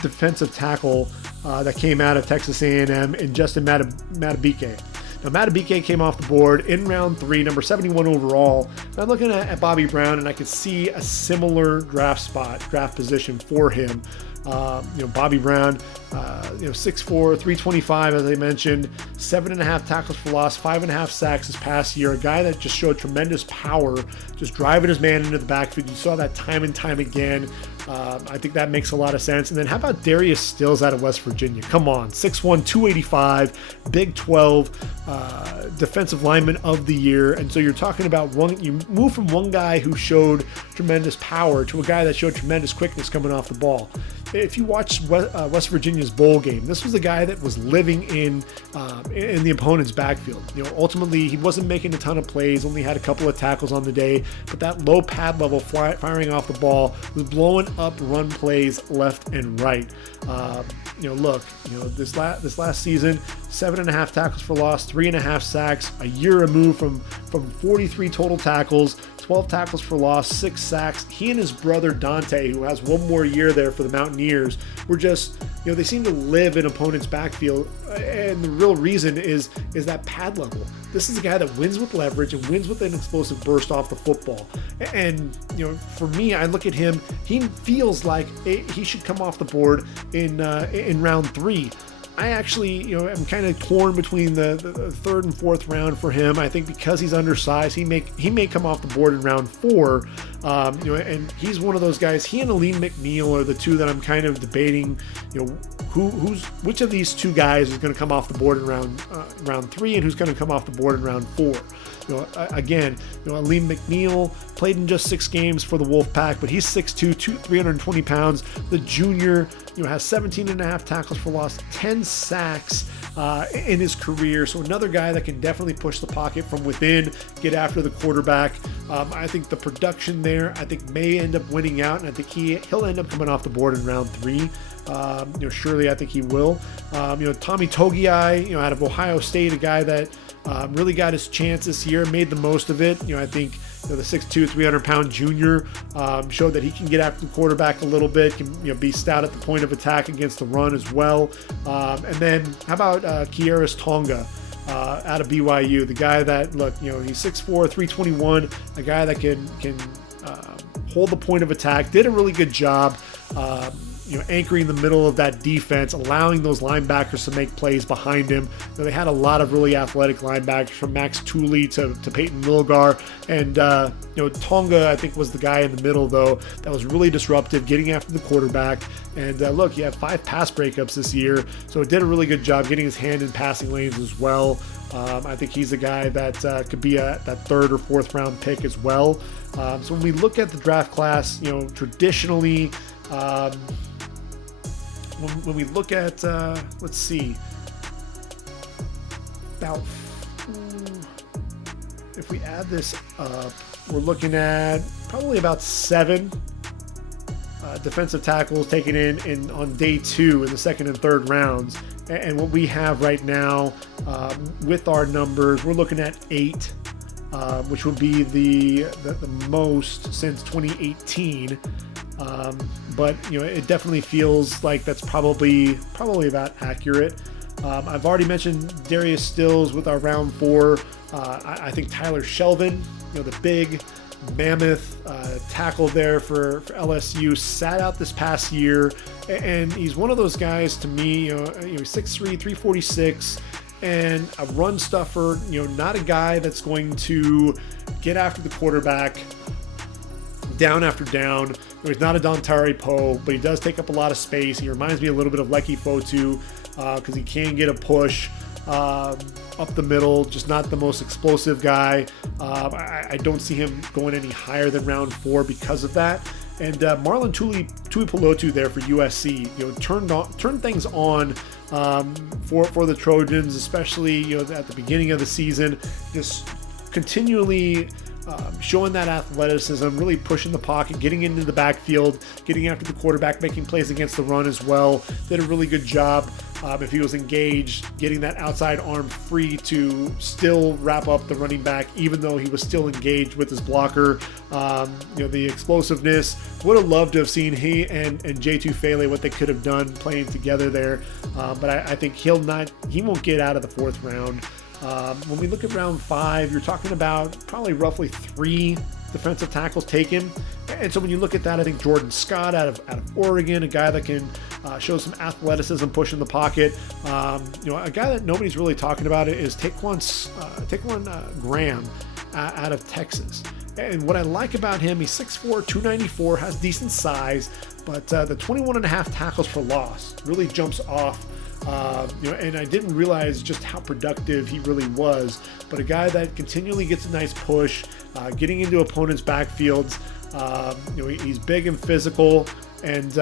defensive tackle that came out of Texas A&M, and Justin Matabike. Now, Matabike came off the board in round 3, number 71 overall. And I'm looking at Bobby Brown, and I could see a similar draft position for him. Bobby Brown, 6'4", 325, as I mentioned, 7.5 tackles for loss, 5.5 sacks this past year. A guy that just showed tremendous power, just driving his man into the backfield. You saw that time and time again. I think that makes a lot of sense. And then how about Darius Stills out of West Virginia? Come on, 6'1", 285, Big 12, defensive lineman of the year. And so you're talking about you move from one guy who showed tremendous power to a guy that showed tremendous quickness coming off the ball. If you watch West Virginia's bowl game, this was a guy that was living in the opponent's backfield. Ultimately, he wasn't making a ton of plays, only had a couple of tackles on the day, but that low pad level firing off the ball was blowing up run plays left and right. This last season, 7.5 tackles for loss, 3.5 sacks, a year removed from 43 total tackles, 12 tackles for loss, 6 sacks. He and his brother Dante, who has one more year there for the Mountaineers, were just, they seem to live in opponent's backfield. And the real reason is that pad level. This is a guy that wins with leverage and wins with an explosive burst off the football. And, for me, I look at him, he feels like he should come off the board in round 3. I actually, am kind of torn between the 3rd and 4th round for him. I think because he's undersized, he may come off the board in round 4. And he's one of those guys. He and Aleem McNeil are the two that I'm kind of debating. Which of these two guys is going to come off the board in round 3, and who's going to come off the board in round 4. Aleem McNeil played in just 6 games for the Wolfpack, but he's 6'2", 320 pounds. The junior, has 17.5 tackles for loss, 10 sacks in his career. So another guy that can definitely push the pocket from within, get after the quarterback. I think the production there, may end up winning out, and I think he'll end up coming off the board in round 3. Surely I think he will. Tommy Togiai, out of Ohio State, a guy that really got his chance this year, made the most of it. I think the 6'2", 300-pound junior showed that he can get after the quarterback a little bit, can be stout at the point of attack against the run as well. And then how about Kieris Tonga out of BYU, the guy that, he's 6'4", 321, a guy that can hold the point of attack, did a really good job. anchoring the middle of that defense, allowing those linebackers to make plays behind him. They had a lot of really athletic linebackers, from Max Tooley to Peyton Milgar, and Tonga, I think, was the guy in the middle though that was really disruptive, getting after the quarterback. And look, he had 5 pass breakups this year, so it did a really good job getting his hand in passing lanes as well. I think he's a guy that could be that 3rd or 4th round pick as well. So when we look at the draft class, traditionally, when we look at, let's see, about, if we add this up, we're looking at probably about 7 defensive tackles taken in on day 2 in the 2nd and 3rd rounds. And what we have right now with our numbers, we're looking at 8, which would be the most since 2018. But it definitely feels like that's probably about accurate. I've already mentioned Darius Stills with our round 4. I think Tyler Shelvin, the big mammoth tackle there for LSU, sat out this past year, and he's one of those guys to me, he's 6'3", 346, and a run stuffer, not a guy that's going to get after the quarterback down after down. He's not a Dontari Poe, but he does take up a lot of space. He reminds me a little bit of Leki Fotu because he can get a push up the middle, just not the most explosive guy. I don't see him going any higher than round 4 because of that. And Marlon Tuipulotu there for USC, turned things on for the Trojans, especially at the beginning of the season, just continually showing that athleticism, really pushing the pocket, getting into the backfield, getting after the quarterback, making plays against the run as well. Did a really good job. If he was engaged, getting that outside arm free to still wrap up the running back, even though he was still engaged with his blocker. The explosiveness. Would have loved to have seen he and J2 Fele, what they could have done playing together there. But I think he won't get out of the 4th round. When we look at round 5, you're talking about probably roughly 3 defensive tackles taken. And so when you look at that, I think Jordan Scott out of Oregon, a guy that can show some athleticism, push in the pocket. A guy that nobody's really talking about is Taquan Graham out of Texas. And what I like about him, he's 6'4", 294, has decent size, but the 21.5 tackles for loss really jumps off. And I didn't realize just how productive he really was, but a guy that continually gets a nice push, getting into opponents' backfields. He's big and physical, and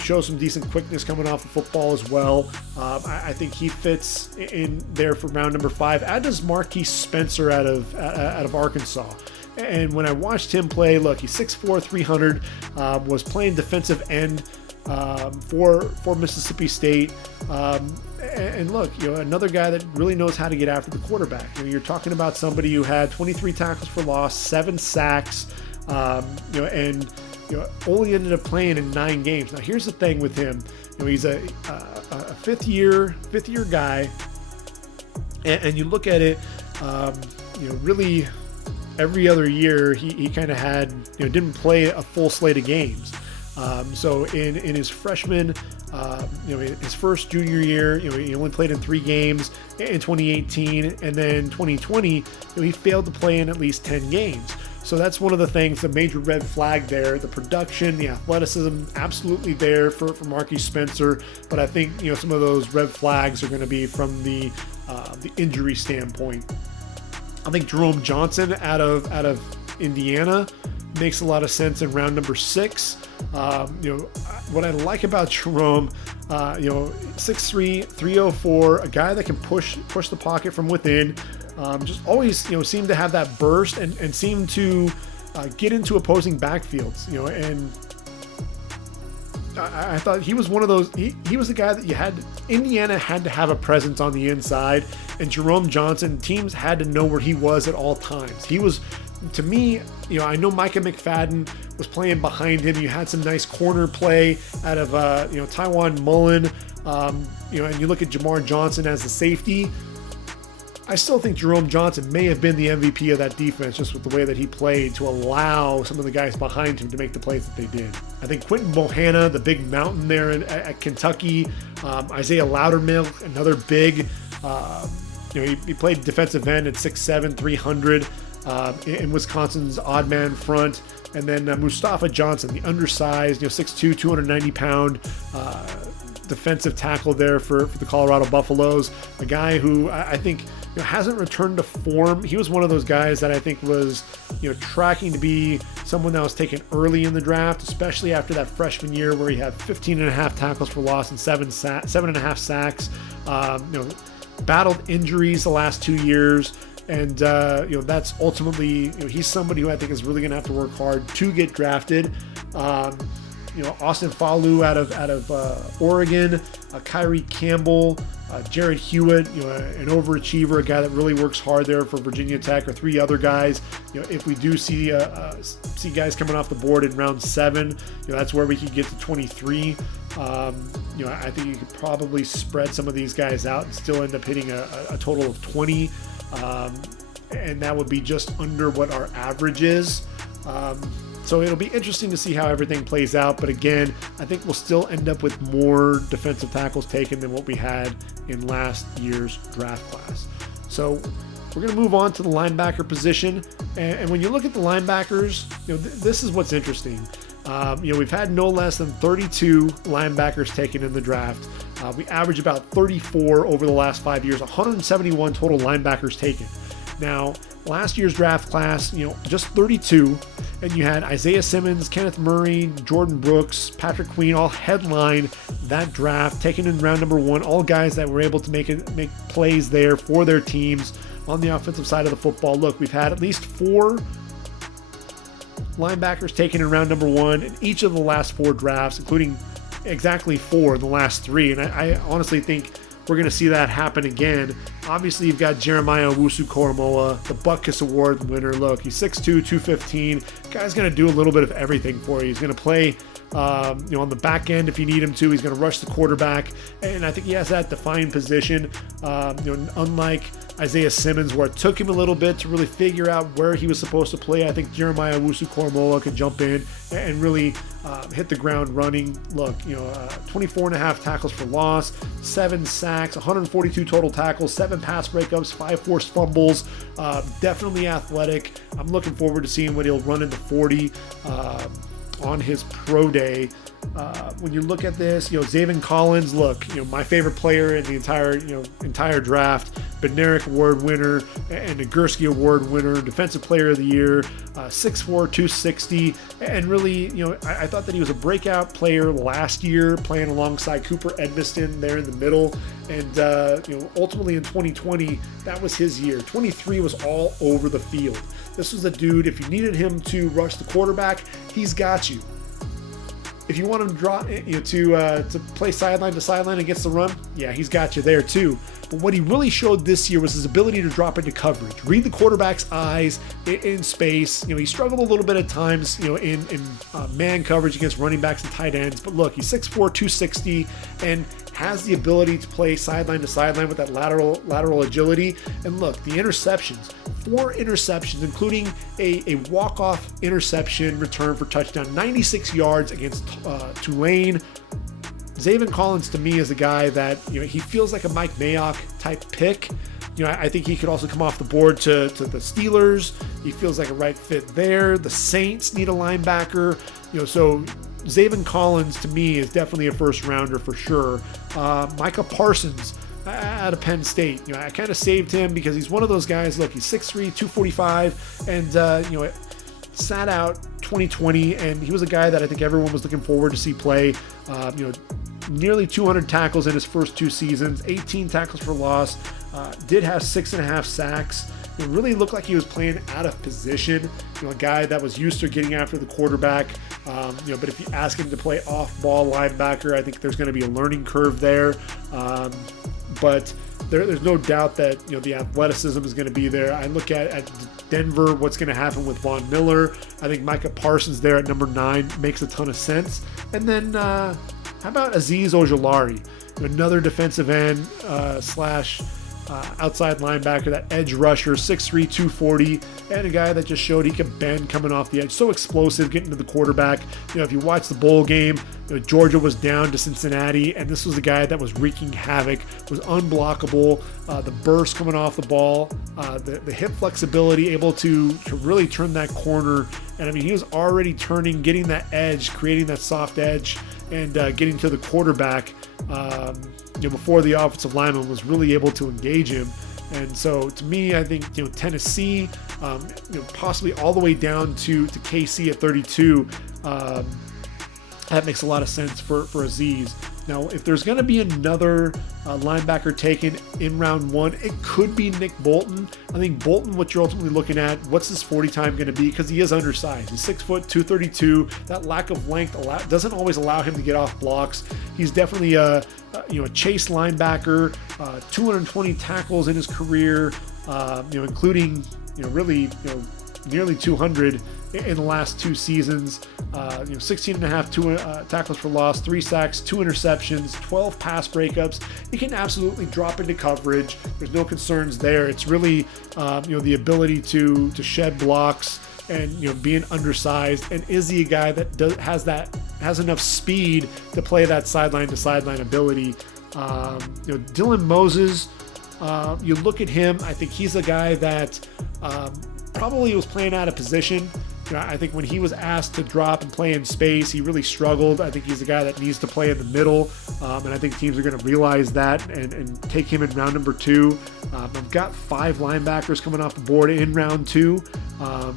shows some decent quickness coming off the football as well. I think he fits in there for round number 5, as does Marquise Spencer out of Arkansas. And when I watched him play, look, he's 6'4", 300, was playing defensive end for Mississippi State. And look, another guy that really knows how to get after the quarterback. You're talking about somebody who had 23 tackles for loss, 7 sacks, and only ended up playing in 9 games. Now, here's the thing with him. He's a fifth year guy, and you look at it, really every other year he kind of had, didn't play a full slate of games. So in his freshman, his first junior year, he only played in 3 games in 2018, and then 2020, he failed to play in at least 10 games. So that's one of the things, the major red flag there. The production, the athleticism, absolutely there for Marquise Spencer, but I think some of those red flags are going to be from the injury standpoint. I think Jerome Johnson out of Indiana makes a lot of sense in round number 6. What I like about Jerome, 6'3", 304, a guy that can push the pocket from within. Just always, seem to have that burst and seem to get into opposing backfields, and I thought he was one of those, he was the guy that Indiana had to have a presence on the inside, and Jerome Johnson, teams had to know where he was at all times. He was, to me, I know Micah McFadden was playing behind him. You had some nice corner play out of, Tywone Mullen, and you look at Jamar Johnson as the safety. I still think Jerome Johnson may have been the MVP of that defense just with the way that he played to allow some of the guys behind him to make the plays that they did. I think Quinton Bohanna, the big mountain there at Kentucky, Isaiah Loudermilk, another big, he played defensive end at 6'7", 300 in Wisconsin's odd man front. And then Mustafa Johnson, the undersized, 6'2", 290-pound defensive tackle there for the Colorado Buffaloes. A guy who I think hasn't returned to form. He was one of those guys that I think was tracking to be someone that was taken early in the draft, especially after that freshman year where he had 15.5 tackles for loss and 7.5 sacks. Battled injuries the last 2 years. And, that's ultimately, he's somebody who I think is really going to have to work hard to get drafted. Austin Falu out of Oregon, Kyrie Campbell, Jared Hewitt, an overachiever, a guy that really works hard there for Virginia Tech, or 3 other guys. If we do see guys coming off the board in round 7, that's where we could get to 23. I think you could probably spread some of these guys out and still end up hitting a total of 20. And that would be just under what our average is. So it'll be interesting to see how everything plays out. But again, I think we'll still end up with more defensive tackles taken than what we had in last year's draft class. So we're going to move on to the linebacker position. And when you look at the linebackers, this is what's interesting. We've had no less than 32 linebackers taken in the draft. We average about 34 over the last 5 years, 171 total linebackers taken. Now, last year's draft class, just 32, and you had Isaiah Simmons, Kenneth Murray, Jordan Brooks, Patrick Queen all headline that draft, taken in round number 1, all guys that were able to make plays there for their teams on the offensive side of the football. Look, we've had at least 4 linebackers taken in round number 1 in each of the last 4 drafts, including exactly 4 in the last 3. And I honestly think we're going to see that happen again. Obviously, you've got Jeremiah Owusu-Koramoah, the Butkus Award winner. Look, he's 6'2", 215. Guy's going to do a little bit of everything for you. He's going to play on the back end if you need him to. He's going to rush the quarterback. And I think he has that defined position. Unlike Isaiah Simmons, where it took him a little bit to really figure out where he was supposed to play, I think Jeremiah Owusu-Koramoah can jump in and really hit the ground running. Look, 24.5 tackles for loss, 7 sacks, 142 total tackles, 7 pass breakups, 5 forced fumbles. Definitely athletic. I'm looking forward to seeing what he'll run in the 40 on his pro day. When you look at this, Zaven Collins, look, my favorite player in the entire draft, Bednarik Award winner and Nagurski Award winner, Defensive Player of the Year, 6'4", 260, and really, I thought that he was a breakout player last year, playing alongside Cooper Edmiston there in the middle, and ultimately in 2020, that was his year. 23 was all over the field. This was a dude, if you needed him to rush the quarterback, he's got you. If you want him to draw, to play sideline to sideline against the run, yeah, he's got you there too. But what he really showed this year was his ability to drop into coverage, read the quarterback's eyes in space. He struggled a little bit at times, in man coverage against running backs and tight ends. But look, he's 6'4", 260, and has the ability to play sideline to sideline with that lateral agility. And look, the interceptions, 4 interceptions, including a walk-off interception return for touchdown, 96 yards against Tulane. Zaven Collins, to me, is a guy that, he feels like a Mike Mayock type pick. I think he could also come off the board to the Steelers. He feels like a right fit there. The Saints need a linebacker. So Zaven Collins, to me, is definitely a first rounder for sure. Micah Parsons out of Penn State. I kind of saved him because he's one of those guys. Look, he's 6'3", 245, and sat out 2020, and he was a guy that I think everyone was looking forward to see play. Nearly 200 tackles in his first 2 seasons, 18 tackles for loss, did have 6.5 sacks. It really looked like he was playing out of position. A guy that was used to getting after the quarterback. But if you ask him to play off-ball linebacker, I think there's going to be a learning curve there. But there's no doubt that the athleticism is going to be there. I look at Denver, what's going to happen with Von Miller. I think Micah Parsons there at number 9 makes a ton of sense. And then how about Azeez Ojulari, another defensive end slash outside linebacker, that edge rusher, 6'3", 240, and a guy that just showed he could bend coming off the edge. So explosive, getting to the quarterback. If you watch the bowl game, Georgia was down to Cincinnati, and this was the guy that was wreaking havoc, was unblockable. The burst coming off the ball, the hip flexibility, able to really turn that corner. And I mean, he was already getting that edge, creating that soft edge, and getting to the quarterback before the offensive lineman was really able to engage him. And so to me, I think Tennessee, possibly all the way down to KC at 32, that makes a lot of sense for Azeez. Now, if there's going to be another linebacker taken in round 1, it could be Nick Bolton. I think Bolton, what you're ultimately looking at, what's his 40 time going to be? Because he is undersized. He's 6 foot, 232. That lack of length doesn't always allow him to get off blocks. He's definitely a chase linebacker, 220 tackles in his career, including nearly 200 in the last 2 seasons. 16 and a half tackles for loss, 3 sacks, 2 interceptions, 12 pass breakups. He can absolutely drop into coverage. There's no concerns there. It's really the ability to shed blocks and being undersized. And is he a guy that has enough speed to play that sideline to sideline ability? Dylan Moses, you look at him, I think he's a guy that probably was playing out of position. I think when he was asked to drop and play in space, he really struggled. I think he's a guy that needs to play in the middle, and I think teams are going to realize that and take him in round number 2. I've got 5 linebackers coming off the board in round 2.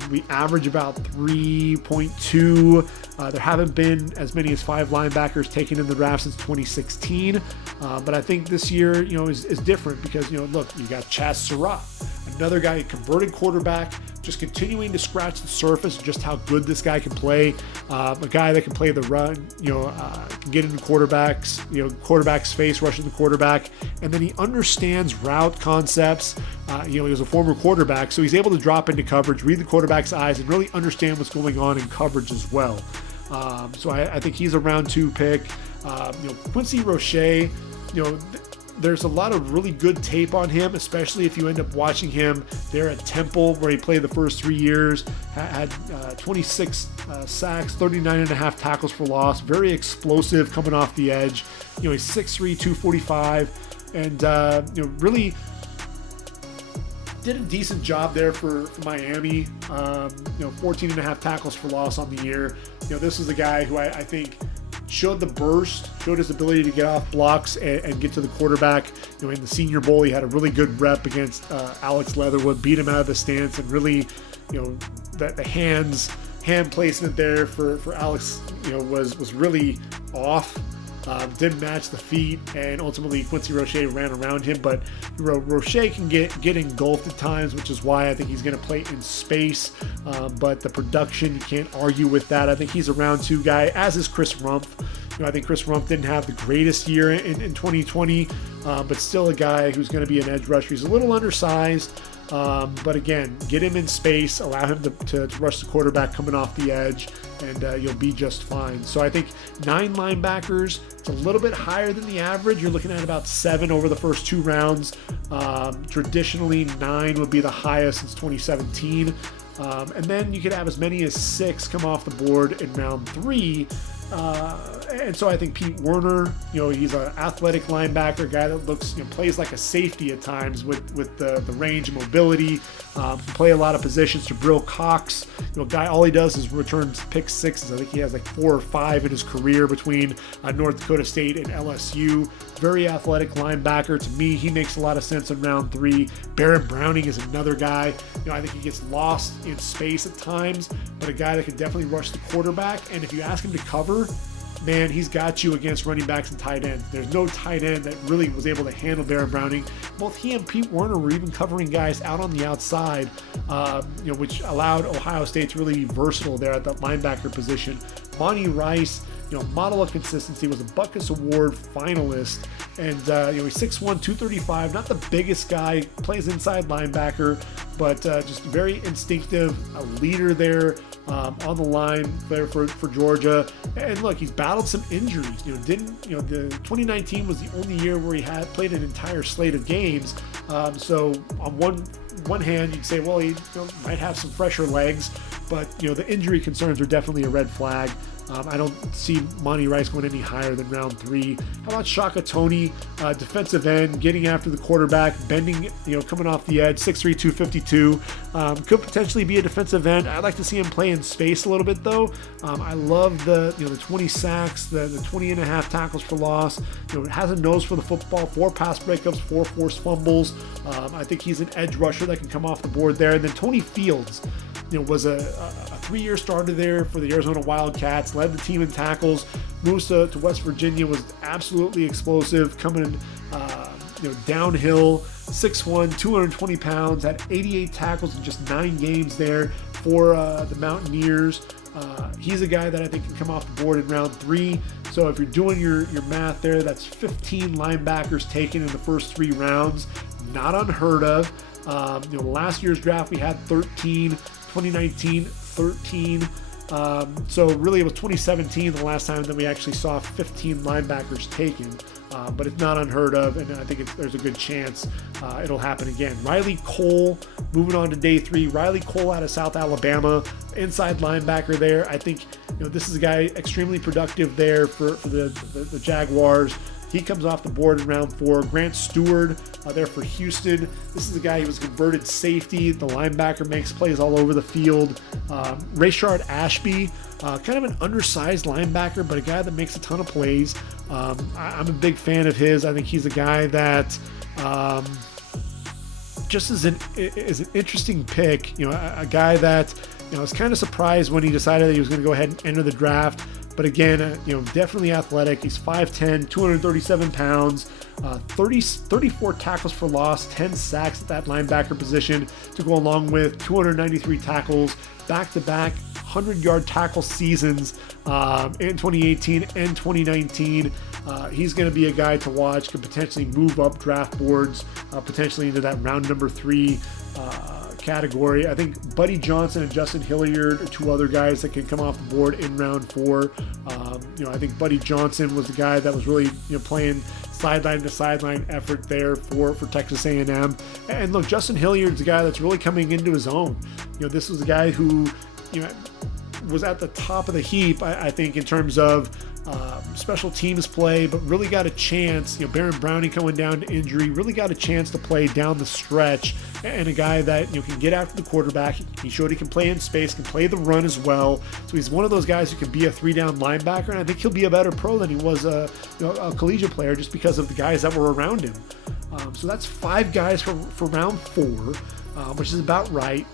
We average about 3.2. There haven't been as many as 5 linebackers taken in the draft since 2016, but I think this year, is different because, look, you got Chaz Surratt, another guy, a converted quarterback, just continuing to scratch the surface of just how good this guy can play. A guy that can play the run, can get into quarterback's face, rushing the quarterback, and then he understands route concepts. He was a former quarterback, so he's able to drop into coverage, read the quarterback's eyes, and really understand what's going on in coverage as well. So I think he's a round 2 pick. Quincy Roche, there's a lot of really good tape on him, especially if you end up watching him there at Temple, where he played the first 3 years, had 26 sacks, 39 and a half tackles for loss, very explosive coming off the edge. He's 6'3", 245, and really did a decent job there for Miami. 14 and a half tackles for loss on the year. This is a guy who I think showed the burst, showed his ability to get off blocks and get to the quarterback. In the Senior Bowl, he had a really good rep against Alex Leatherwood, beat him out of the stance, and really, the hand placement there for Alex, was really off. Didn't match the feet, and ultimately Quincy Roche ran around him. But Roche can get engulfed at times, which is why I think he's going to play in space. But the production, you can't argue with that. I think he's a round 2 guy, as is Chris Rumpf. I think Chris Rumpf didn't have the greatest year in 2020, but still a guy who's going to be an edge rusher. He's a little undersized, but again, get him in space, allow him to rush the quarterback coming off the edge, and you'll be just fine. So I think 9 linebackers, it's a little bit higher than the average. You're looking at about 7 over the first 2 rounds. Traditionally, 9 would be the highest since 2017. And then you could have as many as 6 come off the board in round 3. And so I think Pete Werner, he's an athletic linebacker, guy that looks, plays like a safety at times with the range and mobility, can play a lot of positions. Jabril Cox, guy, all he does is return pick sixes. I think he has like 4 or 5 in his career between North Dakota State and LSU. Very athletic linebacker. To me, he makes a lot of sense in round 3. Barrett Browning is another guy. I think he gets lost in space at times, but a guy that can definitely rush the quarterback. And if you ask him to cover, man, he's got you against running backs and tight ends. There's no tight end that really was able to handle Barrett Browning. Both he and Pete Werner were even covering guys out on the outside, which allowed Ohio State to really be versatile there at that linebacker position. Monty Rice, model of consistency, was a Butkus Award finalist, and he's 6'1", 235, not the biggest guy, plays inside linebacker, but just very instinctive, a leader there on the line there for Georgia. And look, he's battled some injuries. The 2019 was the only year where he had played an entire slate of games. So on one hand, you'd say, well, he might have some fresher legs, but the injury concerns are definitely a red flag. I don't see Monty Rice going any higher than round 3. How about Shaka Toney, defensive end, getting after the quarterback, bending, coming off the edge, 6'3", 252. Could potentially be a defensive end. I'd like to see him play in space a little bit, though. I love the 20 sacks, the 20 and a half tackles for loss. Has a nose for the football, 4 pass breakups, 4 forced fumbles. I think he's an edge rusher that can come off the board there. And then Tony Fields, was a 3-year starter there for the Arizona Wildcats, led the team in tackles, moves to West Virginia, was absolutely explosive, coming downhill, 6'1", 220 pounds, had 88 tackles in just 9 games there for the Mountaineers. He's a guy that I think can come off the board in round 3. So if you're doing your math there, that's 15 linebackers taken in the first 3 rounds. Not unheard of. Last year's draft we had 13. 2019, 13. So really it was 2017 the last time that we actually saw 15 linebackers taken. But it's not unheard of, and I think there's a good chance it'll happen again. Riley Cole, moving on to day 3. Riley Cole out of South Alabama, inside linebacker there. I think this is a guy extremely productive there for the Jaguars. He comes off the board in round 4. Grant Stewart there for Houston. This is a guy who was converted safety. The linebacker makes plays all over the field. Rayshard Ashby, kind of an undersized linebacker, but a guy that makes a ton of plays. I'm a big fan of his. I think he's a guy that just is an interesting pick. A guy that I was kind of surprised when he decided that he was going to go ahead and enter the draft. But again, definitely athletic. He's 5'10", 237 pounds, 34 tackles for loss, 10 sacks at that linebacker position to go along with 293 tackles, back-to-back 100-yard tackle seasons in 2018 and 2019. He's going to be a guy to watch, could potentially move up draft boards, potentially into that round number 3 category. I think Buddy Johnson and Justin Hilliard are 2 other guys that can come off the board in round 4. I think Buddy Johnson was the guy that was really playing sideline to sideline effort there for Texas A&M. And look, Justin Hilliard's a guy that's really coming into his own. This was a guy who was at the top of the heap, I think, in terms of special teams play, but really got a chance. Baron Browning coming down to injury, really got a chance to play down the stretch, and a guy that can get after the quarterback. He showed he can play in space, can play the run as well. So he's one of those guys who can be a 3-down linebacker, and I think he'll be a better pro than he was a collegiate player just because of the guys that were around him. So that's 5 guys for round 4, which is about right.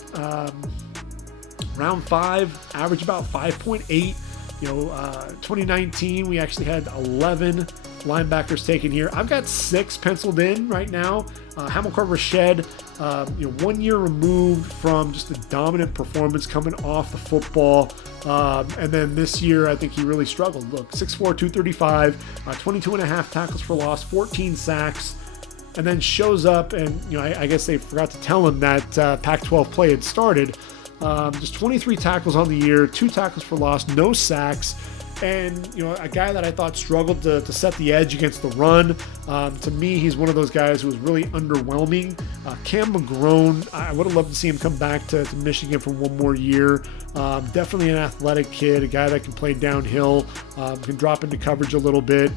Round 5, average about 5.8. 2019, we actually had 11 linebackers taken here. I've got 6 penciled in right now. Hamilcar Rashed, 1 year removed from just a dominant performance coming off the football. And then this year, I think he really struggled. Look, 6'4", 235, 22 and a half tackles for loss, 14 sacks. And then shows up, and I guess they forgot to tell him that Pac-12 play had started. Just 23 tackles on the year, 2 tackles for loss, no sacks, and a guy that I thought struggled to set the edge against the run. To me, he's one of those guys who was really underwhelming. Cam McGrone, I would have loved to see him come back to Michigan for 1 more year. Definitely an athletic kid, a guy that can play downhill, can drop into coverage a little bit.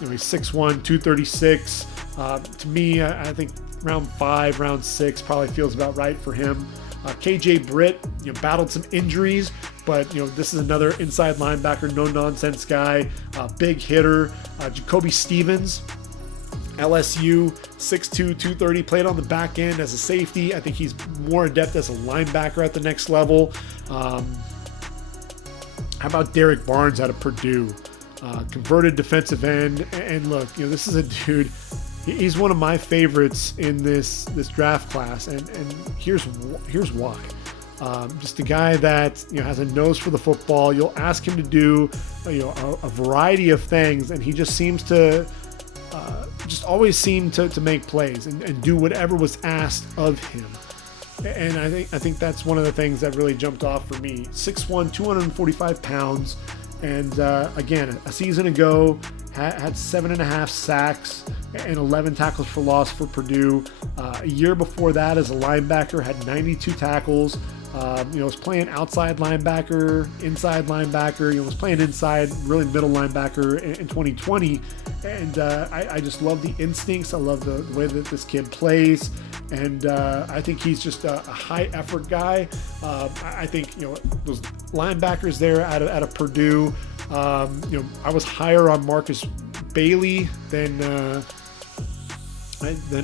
He's 6'1", 236. To me, I think round 5, round 6 probably feels about right for him. KJ Britt, battled some injuries, but this is another inside linebacker, no nonsense guy, big hitter. Jacoby Stevens, LSU, 6'2", 230, played on the back end as a safety. I think he's more adept as a linebacker at the next level. How about Derek Barnes out of Purdue? Converted defensive end, and look, this is a dude. He's one of my favorites in this draft class, and here's why. Just a guy that has a nose for the football. You'll ask him to do a variety of things, and he just seems to always seem to make plays and do whatever was asked of him. And I think that's one of the things that really jumped off for me. 6'1", 245 pounds. And again, a season ago, had 7.5 sacks and 11 tackles for loss for Purdue. A year before that, as a linebacker, had 92 tackles. Was playing outside linebacker, inside linebacker. Was playing inside, really middle linebacker in 2020. And I just love the instincts. I love the way that this kid plays. And I think he's just a high effort guy. I think, those linebackers there out of Purdue, I was higher on Marcus Bailey than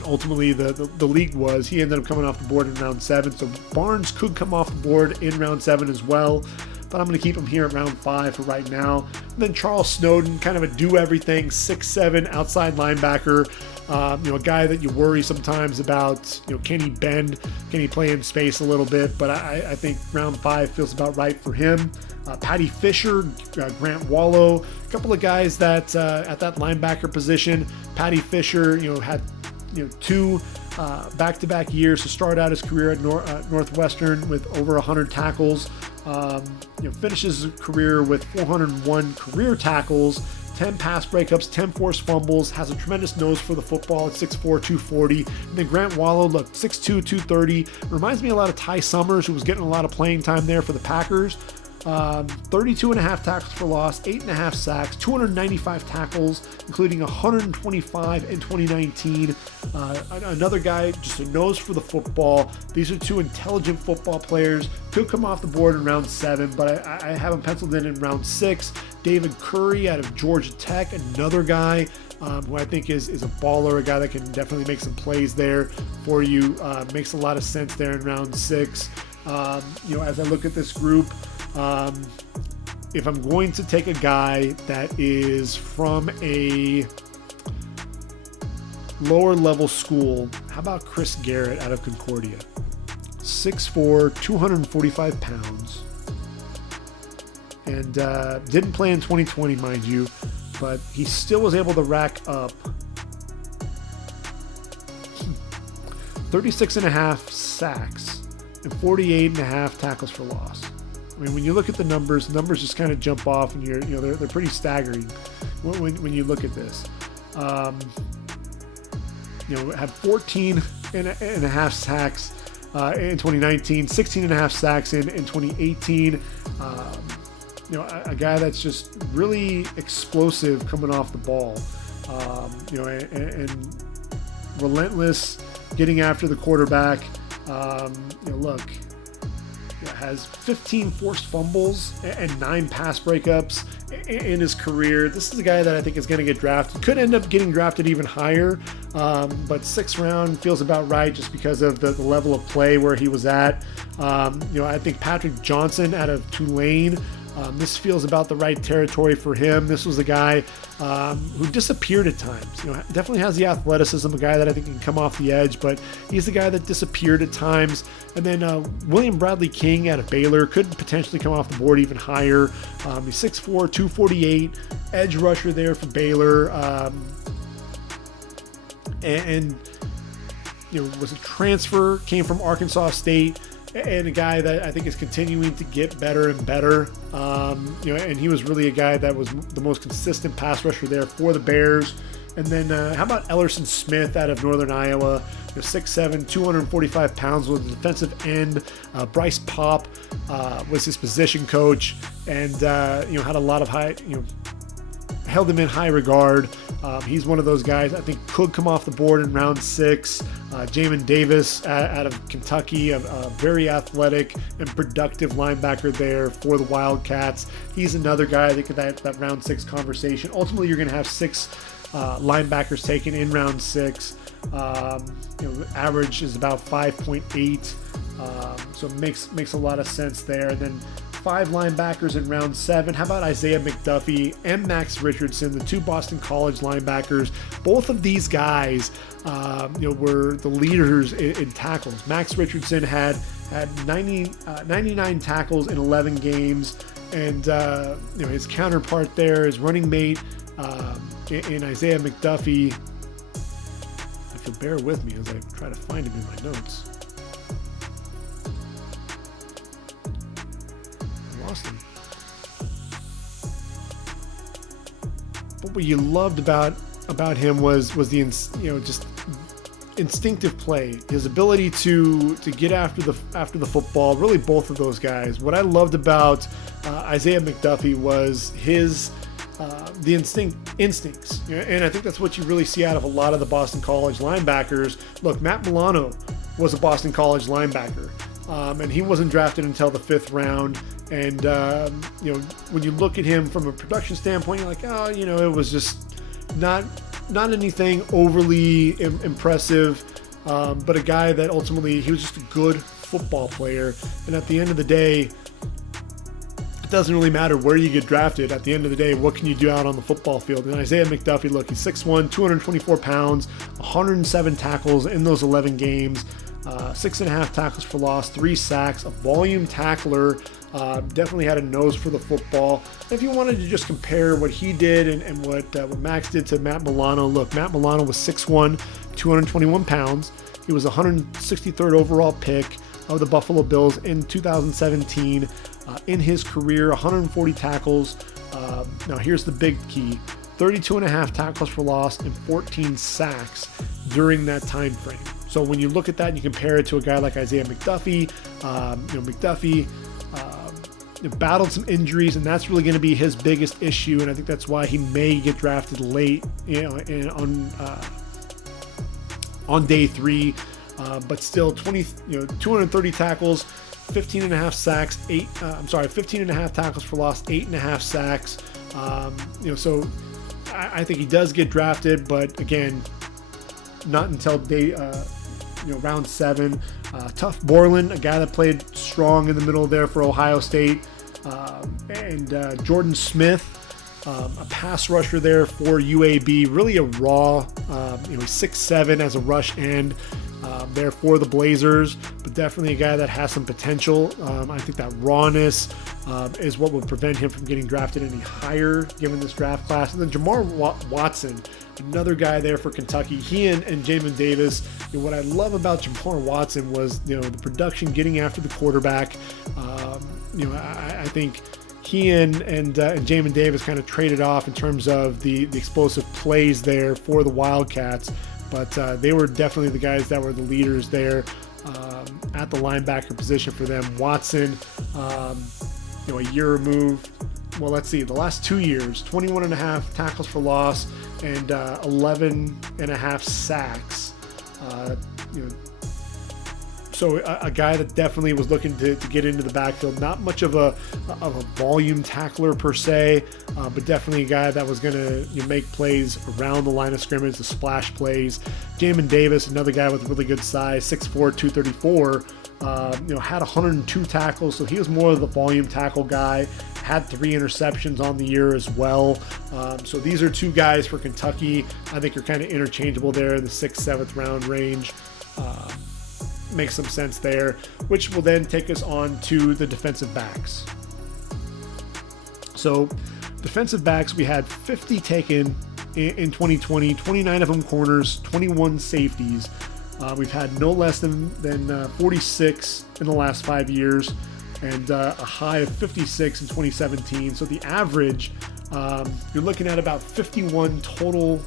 ultimately the league was. He ended up coming off the board in round 7. So Barnes could come off the board in round 7 as well. But I'm going to keep him here at round 5 for right now. And then Charles Snowden, kind of a do-everything, 6'7", outside linebacker. A guy that you worry sometimes about, can he bend? Can he play in space a little bit? But I think round 5 feels about right for him. Patty Fisher, Grant Wallow, a couple of guys that at that linebacker position. Patty Fisher, had 2 back-to-back years to start out his career at Northwestern with over 100 tackles. Finishes his career with 401 career tackles, 10 pass breakups, 10 forced fumbles, has a tremendous nose for the football at 6'4", 240. And then Grant Wallow, look, 6'2", 230. Reminds me a lot of Ty Summers, who was getting a lot of playing time there for the Packers. 32.5 tackles for loss, 8.5 sacks, 295 tackles, including 125 in 2019. Another guy, just a nose for the football. These are 2 intelligent football players. Could come off the board in round 7, but I have him penciled in round 6. David Curry out of Georgia Tech, another guy who I think is a baller, a guy that can definitely make some plays there for you. Makes a lot of sense there in round 6. As I look at this group, if I'm going to take a guy that is from a lower level school, how about Chris Garrett out of Concordia? 6'4", 245 pounds. And didn't play in 2020, mind you, but he still was able to rack up 36.5 sacks and 48.5 tackles for loss. I mean, when you look at the numbers just kind of jump off, and they're pretty staggering when you look at this. Had 14.5 sacks in 2019, 16.5 sacks in 2018. A guy that's just really explosive coming off the ball. And relentless, getting after the quarterback. Look. Has 15 forced fumbles and 9 pass breakups in his career. This is a guy that I think is going to get drafted. Could end up getting drafted even higher, but 6th round feels about right just because of the level of play where he was at. I think Patrick Johnson out of Tulane, this feels about the right territory for him. This was a guy who disappeared at times. Definitely has the athleticism, a guy that I think can come off the edge, but he's the guy that disappeared at times. And then William Bradley King out of Baylor could potentially come off the board even higher. He's 6'4", 248, edge rusher there for Baylor. Was a transfer, came from Arkansas State, and a guy that I think is continuing to get better and better. And he was really a guy that was the most consistent pass rusher there for the Bears. And then how about Ellerson Smith out of Northern Iowa? 6'7", 245 pounds, was a defensive end. Bryce Popp was his position coach, and had a lot of high, held him in high regard. He's one of those guys I think could come off the board in round 6. Jamin Davis out of Kentucky, a very athletic and productive linebacker there for the Wildcats. He's another guy I think that round 6 conversation. Ultimately, you're going to have 6 linebackers taken in round 6. Average is about 5.8, so it makes a lot of sense there. And then 5 linebackers in round 7. How about Isaiah McDuffie and Max Richardson, the 2 Boston College linebackers? Both of these guys, were the leaders in tackles. Max Richardson had 99 tackles in 11 games, and his counterpart there, his running mate in Isaiah McDuffie. If you'll bear with me as I try to find him in my notes. lost him. But what you loved about him was the just instinctive play, his ability to get after the football. Really, both of those guys. What I loved about Isaiah McDuffie was his the instincts, and I think that's what you really see out of a lot of the Boston College linebackers. Look, Matt Milano was a Boston College linebacker, and he wasn't drafted until the 5th round. And when you look at him from a production standpoint, you're like, oh, it was just not anything overly impressive, but a guy that ultimately he was just a good football player. And at the end of the day, it doesn't really matter where you get drafted. At the end of the day, what can you do out on the football field? And Isaiah McDuffie, look, he's 6'1", 224 pounds, 107 tackles in those 11 games, 6.5 tackles for loss, 3 sacks, a volume tackler. Definitely had a nose for the football. If you wanted to just compare what he did and what Max did to Matt Milano, look, Matt Milano was 6'1", 221 pounds. He was 163rd overall pick of the Buffalo Bills in 2017. In his career, 140 tackles. Now here's the big key: 32.5 tackles for loss and 14 sacks during that time frame. So when you look at that and you compare it to a guy like Isaiah McDuffie, McDuffie battled some injuries, and that's really going to be his biggest issue. And I think that's why he may get drafted late, on day 3. But still, 230 tackles, 15.5 sacks, 15.5 tackles for loss, 8.5 sacks. So I think he does get drafted, but again, not until round 7. Tough Borland, a guy that played strong in the middle there for Ohio State, and Jordan Smith, a pass rusher there for UAB. Really a raw, he's 6'7" as a rush end. There for the Blazers, but definitely a guy that has some potential. I think that rawness is what would prevent him from getting drafted any higher given this draft class. And then Jamar Watson, another guy there for Kentucky. He and Jamin Davis. What I love about Jamar Watson was the production getting after the quarterback. I think he and Jamin Davis kind of traded off in terms of the explosive plays there for the Wildcats. But they were definitely the guys that were the leaders there at the linebacker position for them. Watson, a year removed. Well, let's see. The last 2 years, 21.5 tackles for loss and 11.5 sacks. So a guy that definitely was looking to get into the backfield. Not much of a volume tackler per se, but definitely a guy that was going to make plays around the line of scrimmage, the splash plays. Jamin Davis, another guy with really good size, 6'4", 234, had 102 tackles, so he was more of the volume tackle guy. Had 3 interceptions on the year as well. So these are 2 guys for Kentucky. I think you're kind of interchangeable there in the 6th, 7th round range. Makes some sense there, which will then take us on to the defensive backs. So defensive backs, we had 50 taken in 2020, 29 of them corners, 21 safeties. We've had no less than 46 in the last 5 years, and a high of 56 in 2017. So the average, you're looking at about 51 total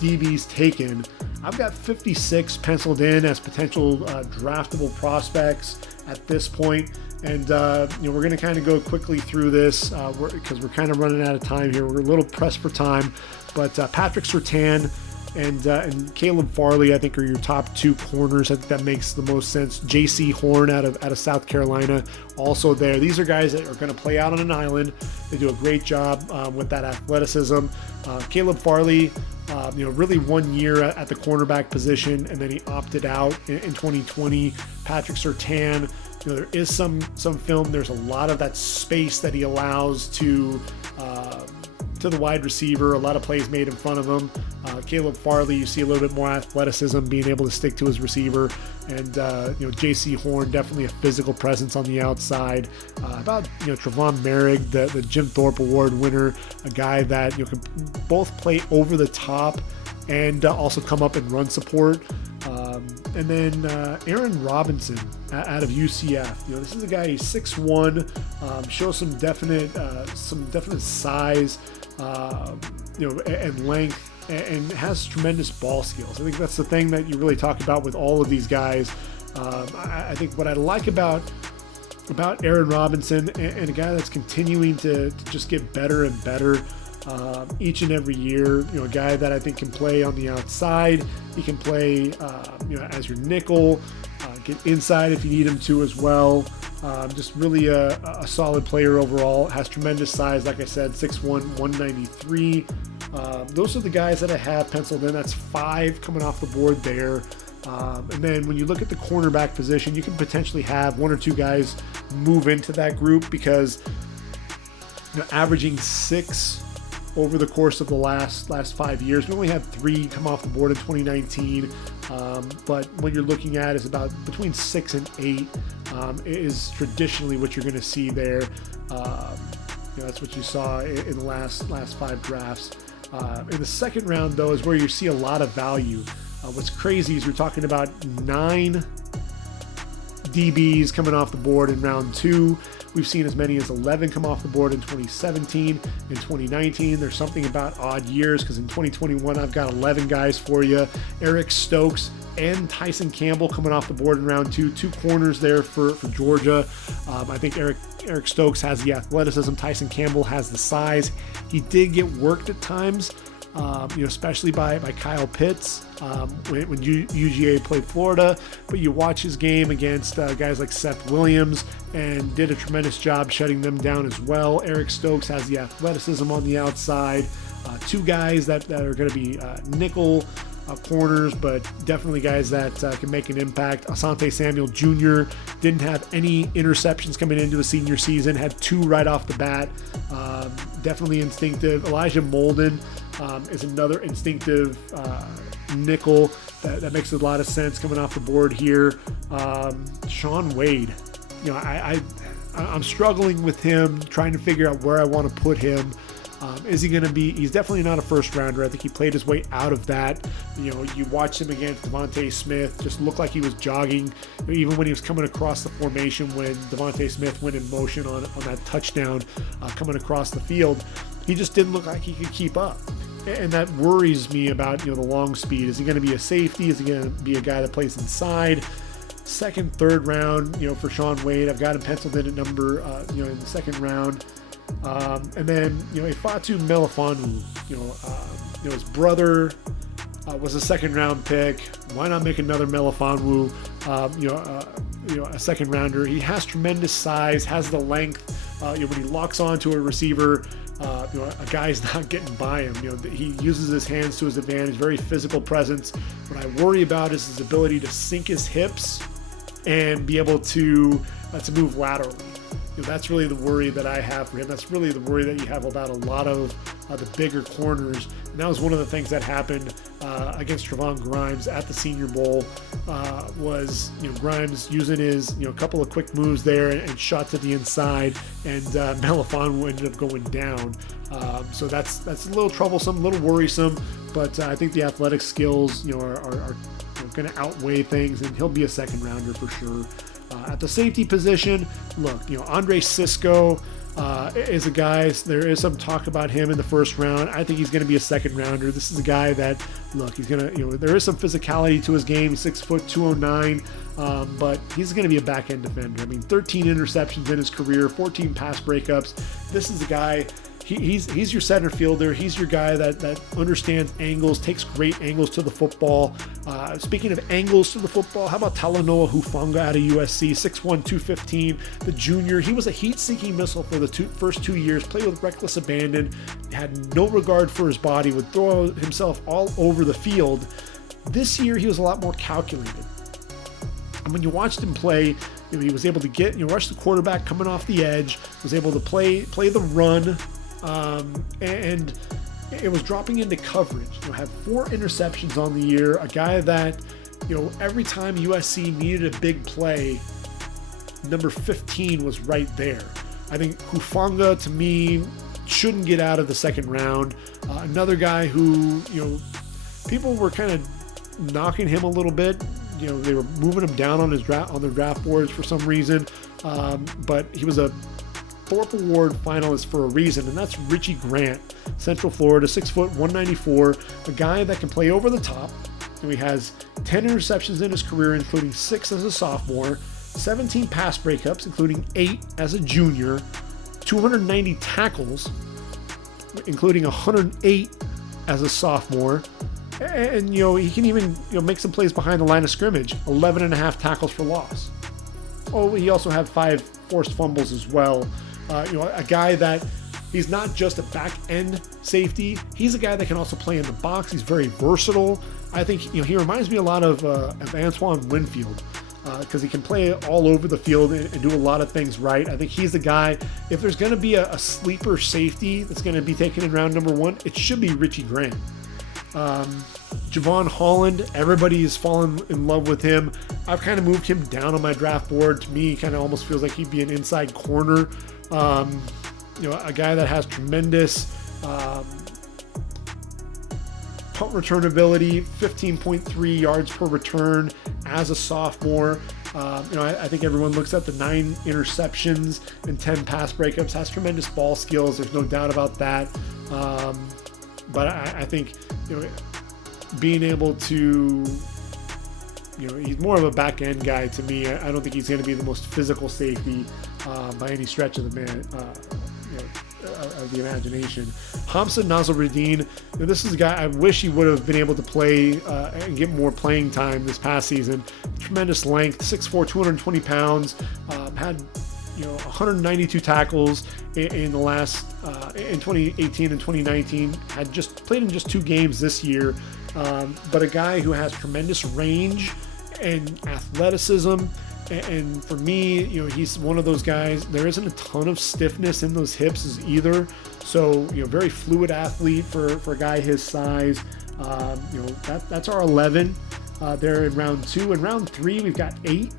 DBs taken. I've got 56 penciled in as potential draftable prospects at this point. And we're going to kind of go quickly through this because we're kind of running out of time here. We're a little pressed for time. But Patrick Surtain and Caleb Farley, I think, are your top 2 corners. I think that makes the most sense. J.C. Horn out of South Carolina, also there. These are guys that are going to play out on an island. They do a great job with that athleticism. Caleb Farley, really 1 year at the cornerback position, and then he opted out in 2020. Patrick Surtain, there is some film. There's a lot of that space that he allows to the wide receiver, a lot of plays made in front of him. Caleb Farley, you see a little bit more athleticism, being able to stick to his receiver. And, J.C. Horn, definitely a physical presence on the outside. Trevon Merrick, the Jim Thorpe Award winner, a guy that can both play over the top and also come up and run support. And then Aaron Robinson out of UCF. This is a guy, he's 6'1", shows some definite size, and length, and has tremendous ball skills. I think that's the thing that you really talk about with all of these guys. I think what I like about Aaron Robinson, and a guy that's continuing to just get better and better each and every year, a guy that I think can play on the outside. He can play, as your nickel, get inside if you need him to as well. Just really a solid player overall. Has tremendous size, like I said, 6'1", 193. Those are the guys that I have penciled in. That's 5 coming off the board there. And then when you look at the cornerback position, you can potentially have 1 or 2 guys move into that group, because averaging 6 over the course of the last 5 years. We only had 3 come off the board in 2019, but what you're looking at is about between 6 and 8 is traditionally what you're going to see there. That's what you saw in the last 5 drafts. In the second round, though, is where you see a lot of value. What's crazy is we're talking about 9 DBs coming off the board in round 2. We've seen as many as 11 come off the board in 2017. In 2019, there's something about odd years, because in 2021, I've got 11 guys for you. Eric Stokes and Tyson Campbell coming off the board in round 2. 2 corners there for Georgia. I think Eric Stokes has the athleticism. Tyson Campbell has the size. He did get worked at times, especially by Kyle Pitts when UGA played Florida. But you watch his game against guys like Seth Williams, and did a tremendous job shutting them down as well. Eric Stokes has the athleticism on the outside. 2 guys that are going to be nickel corners, but definitely guys that can make an impact. Asante Samuel Jr. didn't have any interceptions coming into his senior season, had 2 right off the bat. Definitely instinctive. Elijah Molden is another instinctive nickel that makes a lot of sense coming off the board here. Shaun Wade, I'm struggling with him, trying to figure out where I want to put him. Is he going to be? He's definitely not a first rounder. I think he played his way out of that. You watch him against Devontae Smith, just looked like he was jogging, even when he was coming across the formation, when Devontae Smith went in motion on that touchdown coming across the field. He just didn't look like he could keep up. And that worries me about, the long speed. Is he going to be a safety? Is he going to be a guy that plays inside? Second, third round, for Shaun Wade. I've got him penciled in at number, in the second round. And then, Ifeatu Melifonwu, his brother was a second round pick. Why not make another Melifonwu, a second rounder? He has tremendous size, has the length. When he locks onto a receiver, a guy's not getting by him. He uses his hands to his advantage, very physical presence. What I worry about is his ability to sink his hips and be able to move laterally. That's really the worry that I have for him. That's really the worry that you have about a lot of the bigger corners. And that was one of the things that happened against Trevon Grimes at the Senior Bowl. Was Grimes using his a couple of quick moves there and shot to the inside, and Melifonwu ended up going down. So that's a little troublesome, a little worrisome. But I think the athletic skills are going to outweigh things, and he'll be a second rounder for sure. At the safety position, look, Andre Sisco is a guy. There is some talk about him in the first round. I think he's going to be a second rounder. This is a guy that, look, he's going to, there is some physicality to his game. He's 6 foot 209, but he's going to be a back end defender. 13 interceptions in his career, 14 pass breakups. This is a guy. He's your center fielder. He's your guy that understands angles, takes great angles to the football. Speaking of angles to the football, how about Talanoa Hufanga out of USC, 6'1", 215, the junior. He was a heat-seeking missile for the first 2 years, played with reckless abandon, had no regard for his body, would throw himself all over the field. This year, he was a lot more calculated. And when you watched him play, he was able to rush the quarterback coming off the edge, was able to play the run, and it was dropping into coverage. Had 4 interceptions on the year. A guy that, every time USC needed a big play, number 15 was right there. I think Hufanga, to me, shouldn't get out of the second round. Another guy who, people were kind of knocking him a little bit they were moving him down on their draft boards for some reason. But he was a Thorpe Award finalist for a reason, and that's Richie Grant, Central Florida, 6 foot, 194, a guy that can play over the top. And he has 10 interceptions in his career, including 6 as a sophomore, 17 pass breakups, including 8 as a junior, 290 tackles, including 108 as a sophomore. And, he can even, make some plays behind the line of scrimmage, 11 and a half tackles for loss. Oh, he also had 5 forced fumbles as well. A guy that he's not just a back end safety. He's a guy that can also play in the box. He's very versatile. I think, he reminds me a lot of Antoine Winfield. Because he can play all over the field and do a lot of things right. I think he's the guy, if there's going to be a sleeper safety that's going to be taken in round number 1, it should be Richie Grant. Javon Holland, everybody's fallen in love with him. I've kind of moved him down on my draft board. To me, he kind of almost feels like he'd be an inside corner. A guy that has tremendous punt return ability, 15.3 yards per return as a sophomore. I think everyone looks at the 9 interceptions and 10 pass breakups, has tremendous ball skills. There's no doubt about that. But I think, being able to, he's more of a back end guy to me. I don't think he's going to be the most physical safety by any stretch of the of the imagination. Hamza Nazaruddin, this is a guy I wish he would have been able to play and get more playing time this past season. Tremendous length, 6'4", 220 pounds, had 192 tackles in the last in 2018 and 2019. Had just played in just 2 games this year, but a guy who has tremendous range and athleticism. And for me, he's one of those guys. There isn't a ton of stiffness in those hips either. So, very fluid athlete for a guy his size. That's our 11 there in round 2. In round 3, we've got 8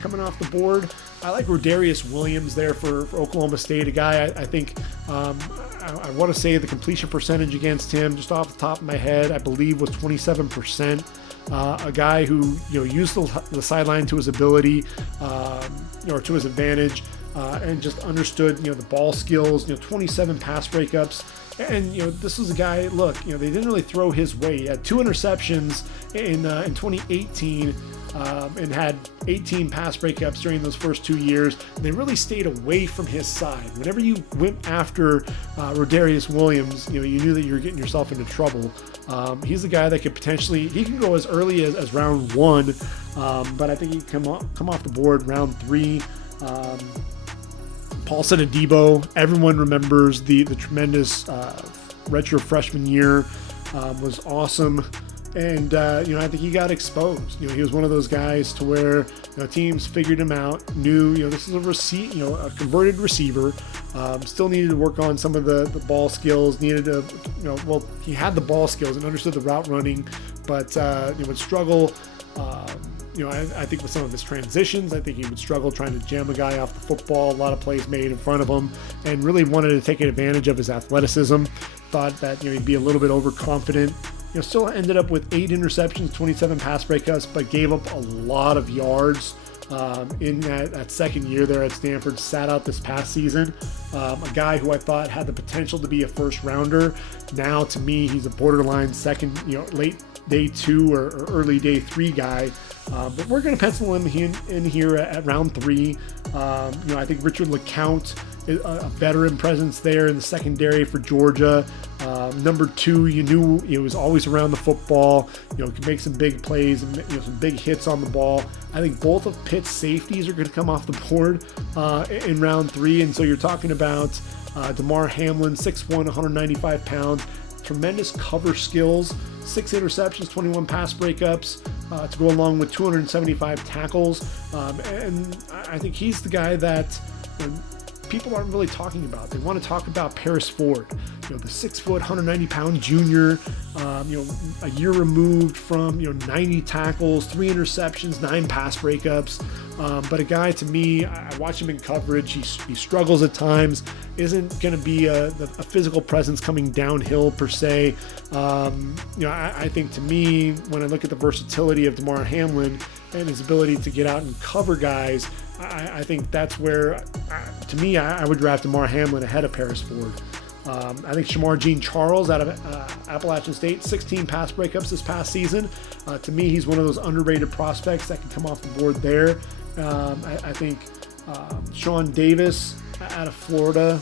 coming off the board. I like Rodarius Williams there for Oklahoma State, a guy I think I want to say the completion percentage against him, just off the top of my head, I believe was 27%. A guy who used the sideline to his ability or to his advantage, and just understood the ball skills. 27 pass breakups, and this was a guy. Look, they didn't really throw his way. He had 2 interceptions in 2018. And had 18 pass breakups during those first 2 years. And they really stayed away from his side. Whenever you went after Rodarius Williams, you knew that you were getting yourself into trouble. He's the guy that could potentially, he can go as early as round 1, but I think he can come off the board round 3. Paulson Adebo, everyone remembers the tremendous redshirt freshman year, was awesome. And, I think he got exposed. He was one of those guys to where teams figured him out, knew, this is a converted receiver, still needed to work on some of the ball skills, needed to, he had the ball skills and understood the route running, but, would struggle, I think with some of his transitions. I think he would struggle trying to jam a guy off the football, a lot of plays made in front of him, and really wanted to take advantage of his athleticism, thought that, he'd be a little bit overconfident. Still ended up with 8 interceptions, 27 pass breakups, but gave up a lot of yards in that second year there at Stanford. Sat out this past season. A guy who I thought had the potential to be a first rounder. Now, to me, he's a borderline second, late day 2 or early day 3 guy. But we're going to pencil him in here at round 3. I think Richard LeCount, a veteran presence there in the secondary for Georgia. Number 2, you knew he was always around the football, could make some big plays and some big hits on the ball. I think both of Pitt's safeties are going to come off the board in round 3. And so you're talking about Damar Hamlin, 6'1", 195 pounds, tremendous cover skills, 6 interceptions, 21 pass breakups to go along with 275 tackles. And I think he's the guy that people aren't really talking about. They want to talk about Paris Ford, the 6 foot, 190 pound junior, a year removed from, 90 tackles, 3 interceptions, 9 pass breakups. But a guy, to me, I watch him in coverage. He struggles at times, isn't going to be a physical presence coming downhill per se. I think, to me, when I look at the versatility of Damar Hamlin, and his ability to get out and cover guys, I think that's where, to me, I would draft Damar Hamlin ahead of Paris Ford. I think Shamar Jean-Charles out of Appalachian State, 16 pass breakups this past season. To me, he's one of those underrated prospects that can come off the board there. I think Sean Davis out of Florida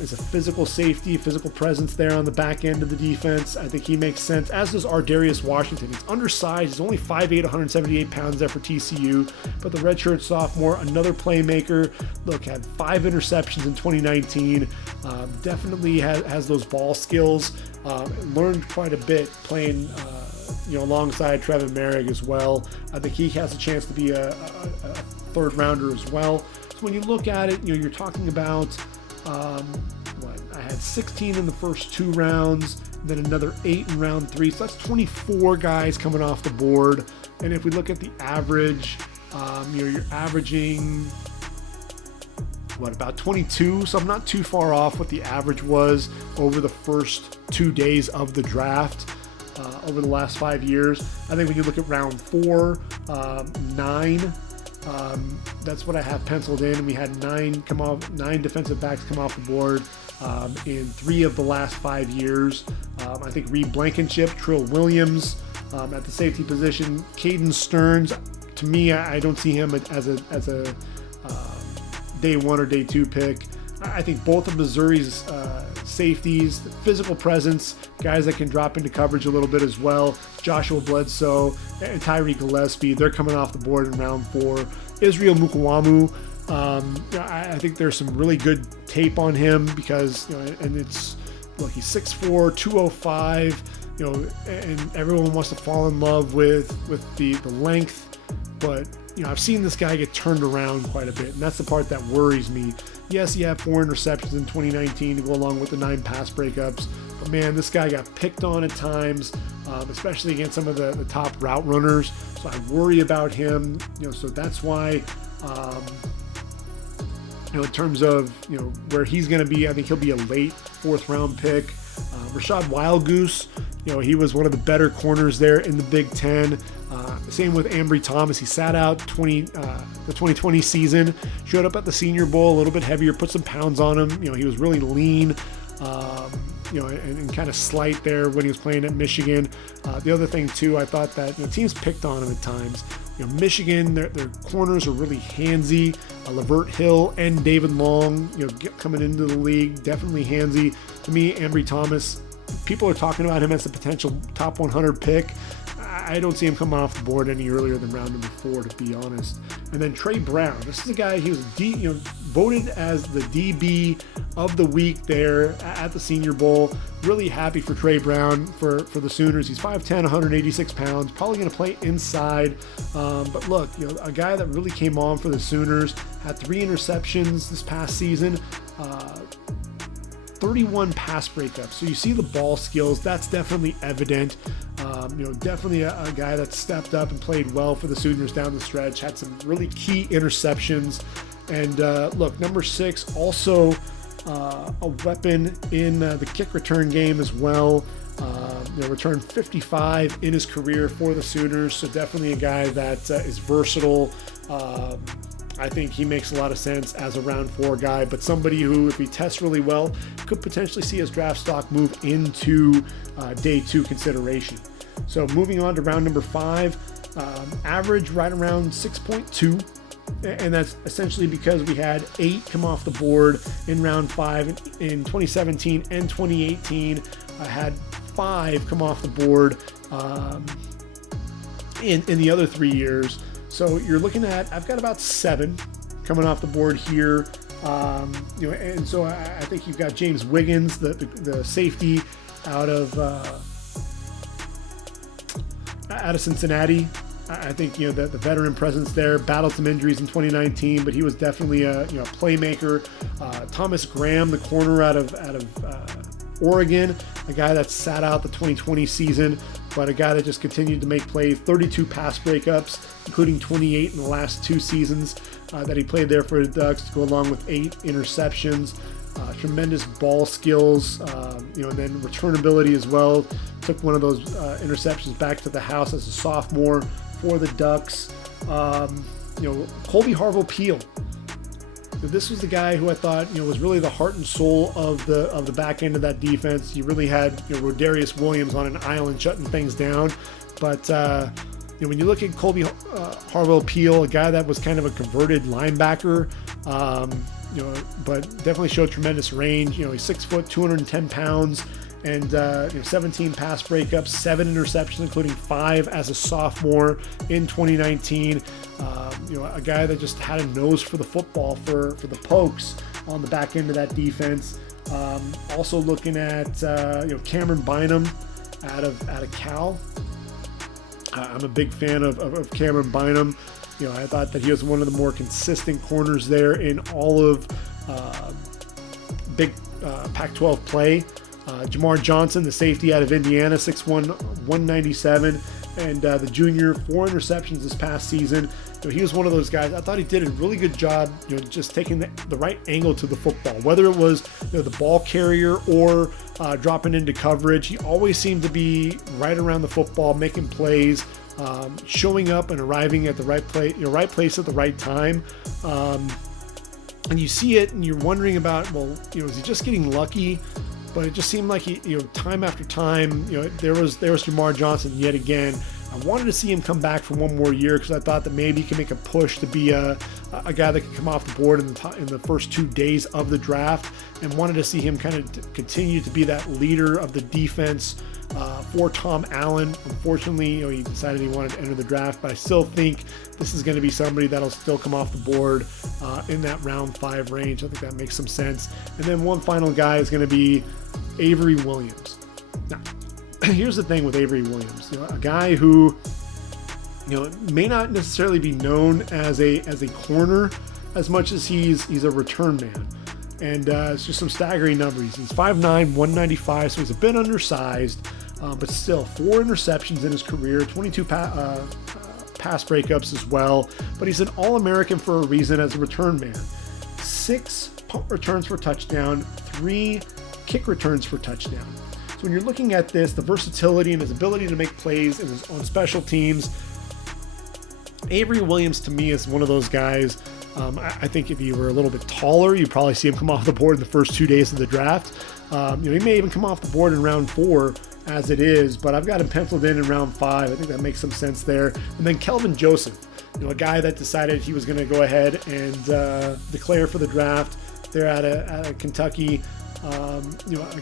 is a physical safety, physical presence there on the back end of the defense. I think he makes sense, as does Ardarius Washington. He's undersized. He's only 5'8", 178 pounds there for TCU, but the redshirt sophomore, another playmaker. Look, had 5 interceptions in 2019. Definitely has those ball skills. Learned quite a bit playing alongside Trevin Merrick as well. I think he has a chance to be a third rounder as well. So when you look at it, you're talking about I had 16 in the first 2 rounds, then another 8 in round 3. So that's 24 guys coming off the board. And if we look at the average, you're averaging about 22. So I'm not too far off what the average was over the first 2 days of the draft over the last 5 years. I think when you look at round 4, 9. That's what I have penciled in, and we had 9 defensive backs come off the board in 3 of the last 5 years. I think Reed Blankenship, Trill Williams at the safety position, Caden Stearns. To me, I don't see him as a day 1 or day 2 pick. I think both of Missouri's safeties, physical presence, guys that can drop into coverage a little bit as well. Joshua Bledsoe and Tyree Gillespie, they're coming off the board in round 4. Israel Mukawamu, I think there's some really good tape on him because, and it's, look, he's 6'4", 205, and everyone wants to fall in love with the length, but I've seen this guy get turned around quite a bit, and that's the part that worries me. Yes, he had 4 interceptions in 2019 to go along with the 9 pass breakups, but man, this guy got picked on at times, especially against some of the top route runners. So I worry about him. So that's why, in terms of where he's going to be, I think he'll be a late 4th round pick. Rashad Wildgoose, he was one of the better corners there in the Big Ten. Same with Ambry Thomas. He sat out the 2020 season, showed up at the Senior Bowl a little bit heavier, put some pounds on him. He was really lean, and kind of slight there when he was playing at Michigan. The other thing too, I thought that teams picked on him at times. Michigan, their corners are really handsy. Lavert Hill and David Long, coming into the league, definitely handsy. To me, Ambry Thomas, people are talking about him as a potential top 100 pick. I don't see him coming off the board any earlier than round number 4, to be honest. And then Trey Brown. This is a guy, he was voted as the DB of the week there at the Senior Bowl. Really happy for Trey Brown for the Sooners. He's 5'10", 186 pounds, probably going to play inside. But look, a guy that really came on for the Sooners, had 3 interceptions this past season. 31 pass breakups. So you see the ball skills. That's definitely evident. Definitely a guy that stepped up and played well for the Sooners down the stretch. Had some really key interceptions. And look, number 6, also a weapon in the kick return game as well. Returned 55 in his career for the Sooners. So definitely a guy that is versatile. I think he makes a lot of sense as a round 4 guy, but somebody who, if he tests really well, could potentially see his draft stock move into day 2 consideration. So moving on to round number 5, average right around 6.2. And that's essentially because we had 8 come off the board in round 5 in 2017 and 2018. I had 5 come off the board in the other 3 years. So you're looking at, I've got about 7 coming off the board here. And so I think you've got James Wiggins, the safety out of Cincinnati. I think the veteran presence there, battled some injuries in 2019, but he was definitely a playmaker. Thomas Graham, the corner out of Oregon, a guy that sat out the 2020 season, but a guy that just continued to make plays. 32 pass breakups, including 28 in the last 2 seasons that he played there for the Ducks, to go along with 8 interceptions. Tremendous ball skills, and then returnability as well. Took one of those interceptions back to the house as a sophomore for the Ducks. Colby Harville-Peel. This was the guy who I thought, was really the heart and soul of the back end of that defense. You really had, Rodarius Williams on an island shutting things down. But, when you look at Colby Harville-Peel, a guy that was kind of a converted linebacker, but definitely showed tremendous range. He's 6 foot, 210 pounds, and 17 pass breakups, 7 interceptions, including 5 as a sophomore in 2019. A guy that just had a nose for the football for the Pokes on the back end of that defense. Also looking at Cameron Bynum out of Cal. I'm a big fan of Cameron Bynum. I thought that he was one of the more consistent corners there in all of big Pac-12 play. Jamar Johnson, the safety out of Indiana, 6'1", 197, and the junior, 4 interceptions this past season. He was one of those guys. I thought he did a really good job, just taking the right angle to the football, whether it was the ball carrier or dropping into coverage. He always seemed to be right around the football, making plays, showing up and arriving at the right place at the right time. And you see it, and you're wondering about, is he just getting lucky? But it just seemed like he, time after time, there was Jamar Johnson yet again. I wanted to see him come back for one more year because I thought that maybe he could make a push to be a guy that could come off the board in the first 2 days of the draft, and wanted to see him kind of continue to be that leader of the defense for Tom Allen. Unfortunately, he decided he wanted to enter the draft, but I still think this is going to be somebody that'll still come off the board in that round 5 range. I think that makes some sense. And then one final guy is going to be Avery Williams. Now, here's the thing with Avery Williams, a guy who, may not necessarily be known as a corner as much as he's a return man. And it's just some staggering numbers. He's 5'9", 195, so he's a bit undersized, but still 4 interceptions in his career, 22 pass breakups as well. But he's an All-American for a reason as a return man. 6 punt returns for touchdown, 3 kick returns for touchdown. So when you're looking at this, the versatility and his ability to make plays on special teams, Avery Williams to me is one of those guys. I think if he were a little bit taller, you'd probably see him come off the board in the first 2 days of the draft. He may even come off the board in round 4 as it is, but I've got him penciled in round 5. I think that makes some sense there. And then Kelvin Joseph, a guy that decided he was going to go ahead and declare for the draft there out of Kentucky. A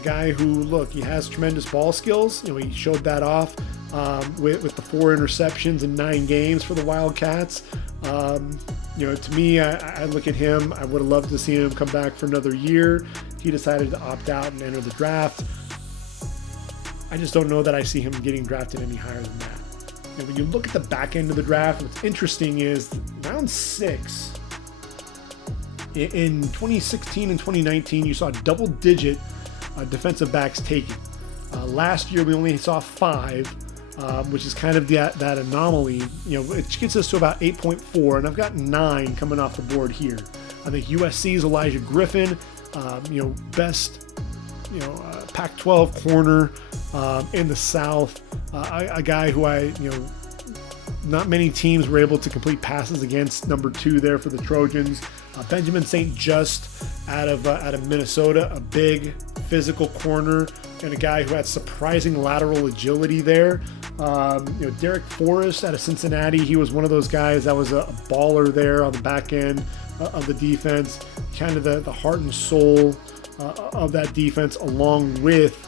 guy who, he has tremendous ball skills. He showed that off with the 4 interceptions in 9 games for the Wildcats. To me, I look at him. I would have loved to see him come back for another year. He decided to opt out and enter the draft. I just don't know that I see him getting drafted any higher than that. When you look at the back end of the draft, what's interesting is round 6. In 2016 and 2019, you saw double-digit defensive backs taken. Last year, we only saw 5, which is kind of that anomaly. It gets us to about 8.4, and I've got 9 coming off the board here. I think USC's Elijah Griffin, best, Pac-12 corner in the South, a guy who not many teams were able to complete passes against. Number 2 there for the Trojans. Benjamin St. Just out of Minnesota, a big physical corner and a guy who had surprising lateral agility there. Derek Forrest out of Cincinnati, he was one of those guys that was a baller there on the back end of the defense, kind of the heart and soul of that defense, along with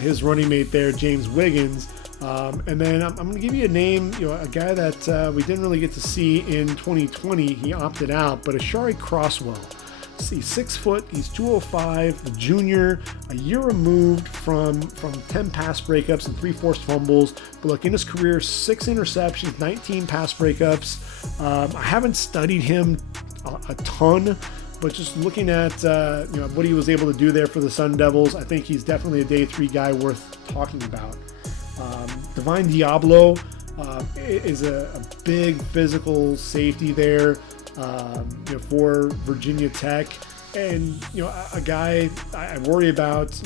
his running mate there, James Wiggins. And then I'm going to give you a name, a guy that we didn't really get to see in 2020. He opted out, but Ashari Crosswell. He's 6 foot, he's 205, the junior, a year removed from 10 pass breakups and 3 forced fumbles. But look, in his career, 6 interceptions, 19 pass breakups. I haven't studied him a ton, but just looking at what he was able to do there for the Sun Devils, I think he's definitely a day 3 guy worth talking about. Divine Diablo is a big physical safety there for Virginia Tech, and a guy I worry about.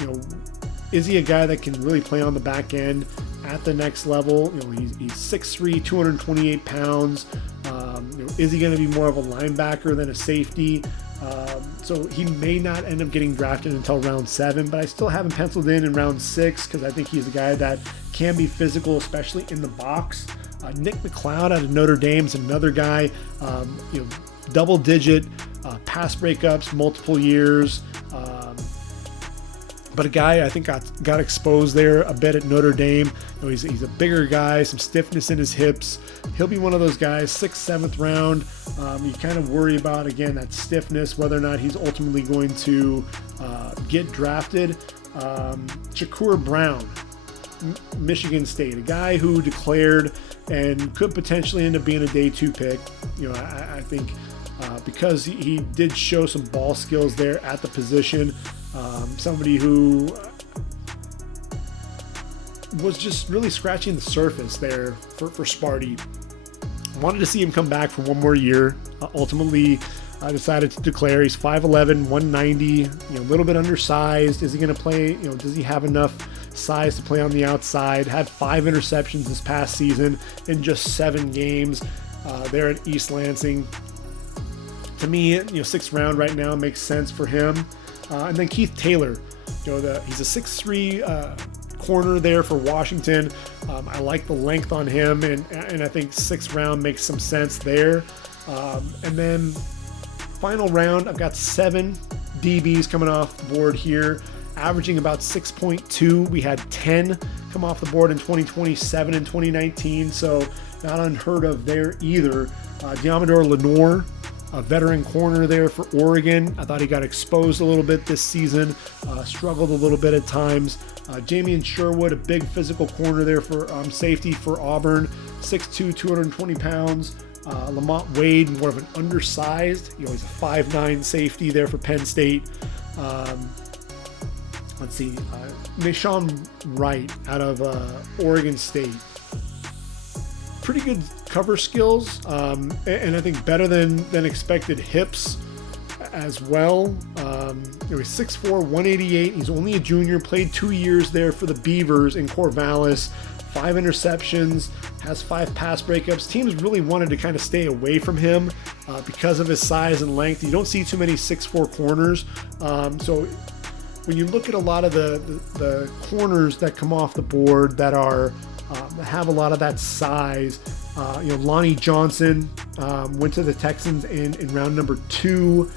Is he a guy that can really play on the back end at the next level? He's 6'3", 228 pounds. is he going to be more of a linebacker than a safety? So he may not end up getting drafted until round 7, but I still have him penciled in round 6 because I think he's a guy that can be physical, especially in the box. Nick McLeod out of Notre Dame is another guy, double-digit pass breakups, multiple years. But a guy I think got exposed there a bit at Notre Dame. He's a bigger guy, some stiffness in his hips. He'll be one of those guys, 6th, 7th round. You kind of worry about, again, that stiffness, whether or not he's ultimately going to get drafted. Shakur Brown, Michigan State, a guy who declared and could potentially end up being a day 2 pick. I think because he did show some ball skills there at the position. Somebody who was just really scratching the surface there for Sparty. Wanted to see him come back for one more year. Ultimately, I decided to declare. He's 5'11", 190, a little bit undersized. Is he going to play? Does he have enough size to play on the outside? Had 5 interceptions this past season in just 7 games there at East Lansing. To me, 6th round right now makes sense for him. And then Keith Taylor, he's a 6'3" corner there for Washington. I like the length on him, and I think 6th round makes some sense there. And then final round, I've got 7 DBs coming off the board here, averaging about 6.2. We had 10 come off the board in 2027 and 2019, so not unheard of there either. Diamador Lenore, a veteran corner there for Oregon. I thought he got exposed a little bit this season, struggled a little bit at times. Jamian Sherwood, a big physical corner there for safety for Auburn, 6'2", 220 pounds. Lamont Wade, more of an undersized, he's a 5'9" safety there for Penn State. Let's see, Nahshon Wright out of Oregon State. Pretty good cover skills, and I think better than expected hips as well. He's 6'4", 188. He's only a junior, played 2 years there for the Beavers in Corvallis. 5 interceptions, has 5 pass breakups. Teams really wanted to kind of stay away from him because of his size and length. You don't see too many 6'4" corners. So when you look at a lot of the corners that come off the board that are have a lot of that size, Lonnie Johnson went to the Texans in round number 2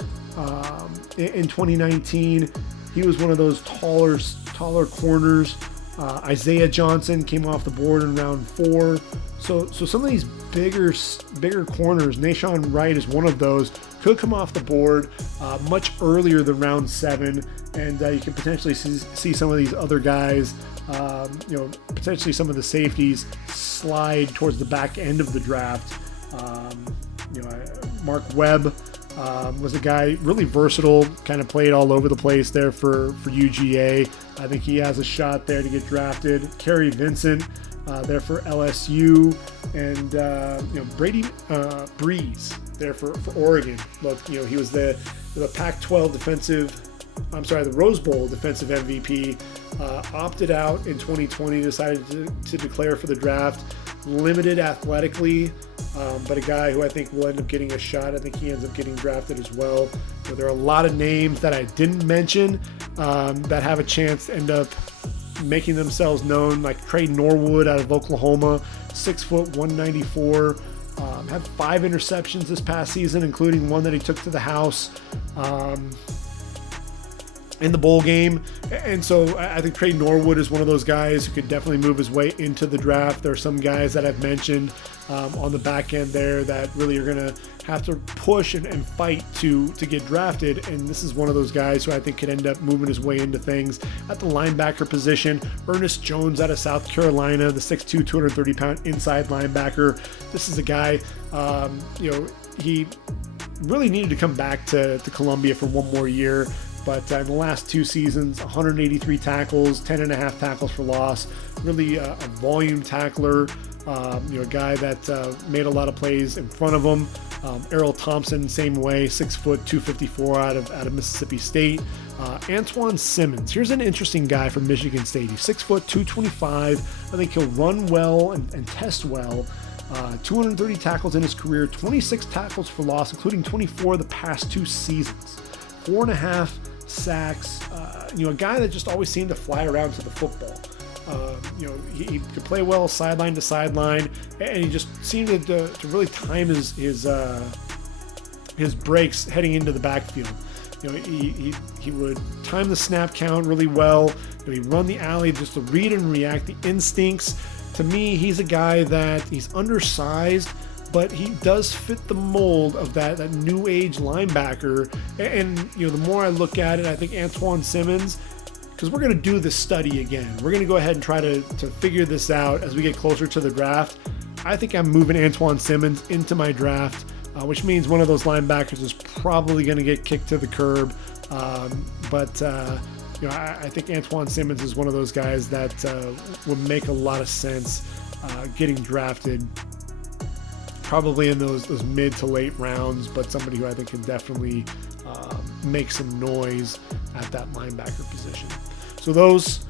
in 2019. He was one of those taller corners. Isaiah Johnson came off the board in round 4. So some of these bigger corners, Nahshon Wright is one of those, could come off the board much earlier than round 7, and you can potentially see some of these other guys, potentially some of the safeties slide towards the back end of the draft. Mark Webb was a guy really versatile, kind of played all over the place there for UGA. I think he has a shot there to get drafted. Kerry Vincent there for LSU, and Brady Breeze there for Oregon. Look, he was the Pac-12 the Rose Bowl defensive MVP. Opted out in 2020, decided to declare for the draft. Limited athletically, but a guy who I think will end up getting a shot. I think he ends up getting drafted as well. There are a lot of names that I didn't mention that have a chance to end up making themselves known, like Trey Norwood out of Oklahoma, 6', 194. Had 5 interceptions this past season, including one that he took to the house in the bowl game. And so I think Trey Norwood is one of those guys who could definitely move his way into the draft. There are some guys that I've mentioned on the back end there that really are going to have to push and fight to get drafted, and this is one of those guys who I think could end up moving his way into things. At the linebacker position, Ernest Jones out of South Carolina, the 6'2", 230-pound inside linebacker. This is a guy, he really needed to come back to Columbia for one more year. But in the last 2 seasons, 183 tackles, 10.5 tackles for loss. Really a volume tackler, a guy that made a lot of plays in front of him. Errol Thompson, same way, 6', 254 out of Mississippi State. Antoine Simmons, here's an interesting guy from Michigan State. He's 6', 225. I think he'll run well and test well. 230 tackles in his career, 26 tackles for loss, including 24 the past 2 seasons, 4.5 sacks. A guy that just always seemed to fly around to the football. He could play well sideline to sideline, and he just seemed to really time his breaks heading into the backfield. He would time the snap count really well. He'd run the alley just to read and react, the instincts. To me, he's a guy that he's undersized, but he does fit the mold of that new age linebacker. And the more I look at it, I think Antoine Simmons, because we're going to do this study again. We're going to go ahead and try to figure this out as we get closer to the draft. I think I'm moving Antoine Simmons into my draft, which means one of those linebackers is probably going to get kicked to the curb. I think Antoine Simmons is one of those guys that would make a lot of sense getting drafted, probably in those mid to late rounds, but somebody who I think can definitely make some noise at that linebacker position. So those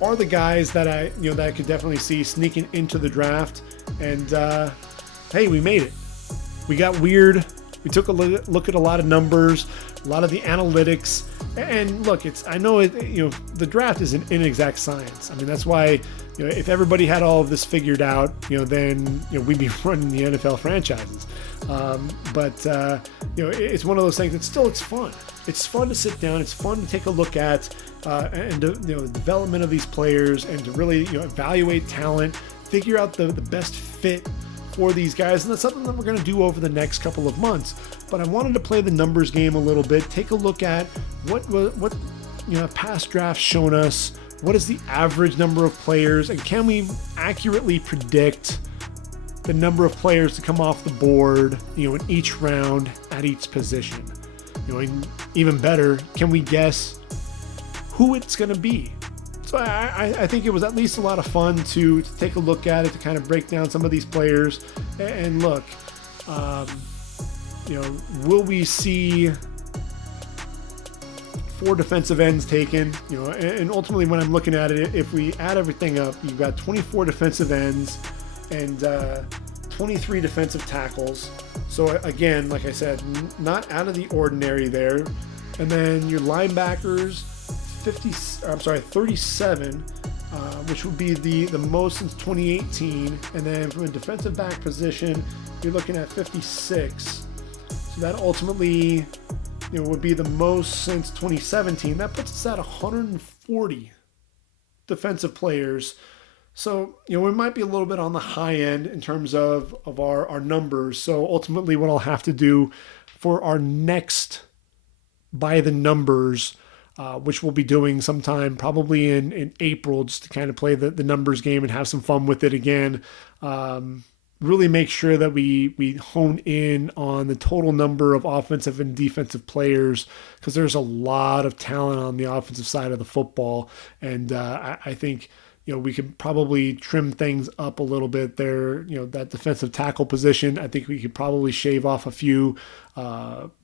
are the guys that I could definitely see sneaking into the draft. And hey, we made it. We got weird. We took a look at a lot of numbers, a lot of the analytics. And look, I know the draft is an inexact science. I mean, that's why, if everybody had all of this figured out, then we'd be running the NFL franchises. It's one of those things that it's fun. It's fun to sit down. It's fun to take a look at the development of these players and to really evaluate talent, figure out the best fit for these guys. And that's something that we're going to do over the next couple of months. But I wanted to play the numbers game a little bit, take a look at what past drafts shown us. What is the average number of players, and can we accurately predict the number of players to come off the board, in each round at each position? And even better, can we guess who it's going to be? So I think it was at least a lot of fun to take a look at it, to kind of break down some of these players and look, will we see 4 defensive ends taken? And ultimately when I'm looking at it, if we add everything up, you've got 24 defensive ends and 23 defensive tackles. So again, like I said, not out of the ordinary there. And then your linebackers, 37, which would be the most since 2018. And then from a defensive back position, you're looking at 56. So that ultimately would be the most since 2017. That puts us at 140 defensive players. So, we might be a little bit on the high end in terms of our numbers. So ultimately what I'll have to do for our next by the numbers, which we'll be doing sometime probably in April, just to kind of play the numbers game and have some fun with it again. Really make sure that we hone in on the total number of offensive and defensive players, because there's a lot of talent on the offensive side of the football. And I think, we could probably trim things up a little bit there. That defensive tackle position, I think we could probably shave off a few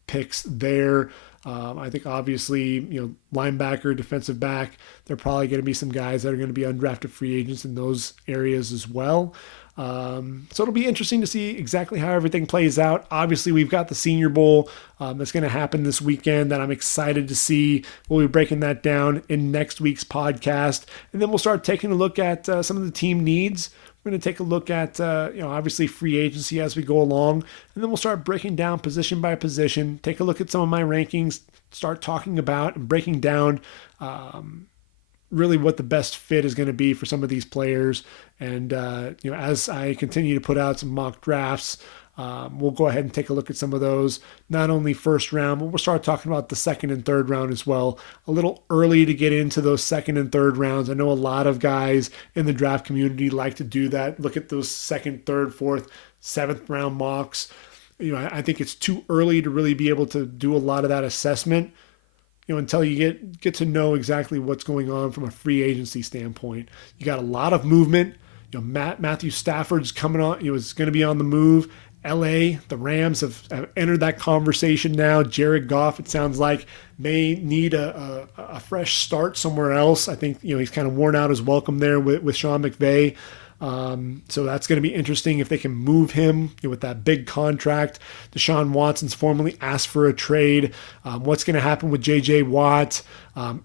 picks there. I think obviously, linebacker, defensive back, there are probably going to be some guys that are going to be undrafted free agents in those areas as well. So it'll be interesting to see exactly how everything plays out. Obviously, we've got the Senior Bowl that's going to happen this weekend that I'm excited to see. We'll be breaking that down in next week's podcast. And then we'll start taking a look at some of the team needs. We're going to take a look at, obviously free agency as we go along. And then we'll start breaking down position by position, take a look at some of my rankings, start talking about and breaking down really what the best fit is going to be for some of these players. And, as I continue to put out some mock drafts, we'll go ahead and take a look at some of those, not only first round, but we'll start talking about the second and third round as well. A little early to get into those second and third rounds. I know a lot of guys in the draft community like to do that. Look at those second, third, fourth, seventh round mocks. I think it's too early to really be able to do a lot of that assessment, until you get to know exactly what's going on from a free agency standpoint. You got a lot of movement. Matthew Stafford's coming on, is going to be on the move. LA, the Rams have entered that conversation now. Jared Goff, it sounds like, may need a fresh start somewhere else. I think, he's kind of worn out his welcome there with Sean McVay. So that's going to be interesting if they can move him with that big contract. Deshaun Watson's formally asked for a trade. What's going to happen with J.J. Watt?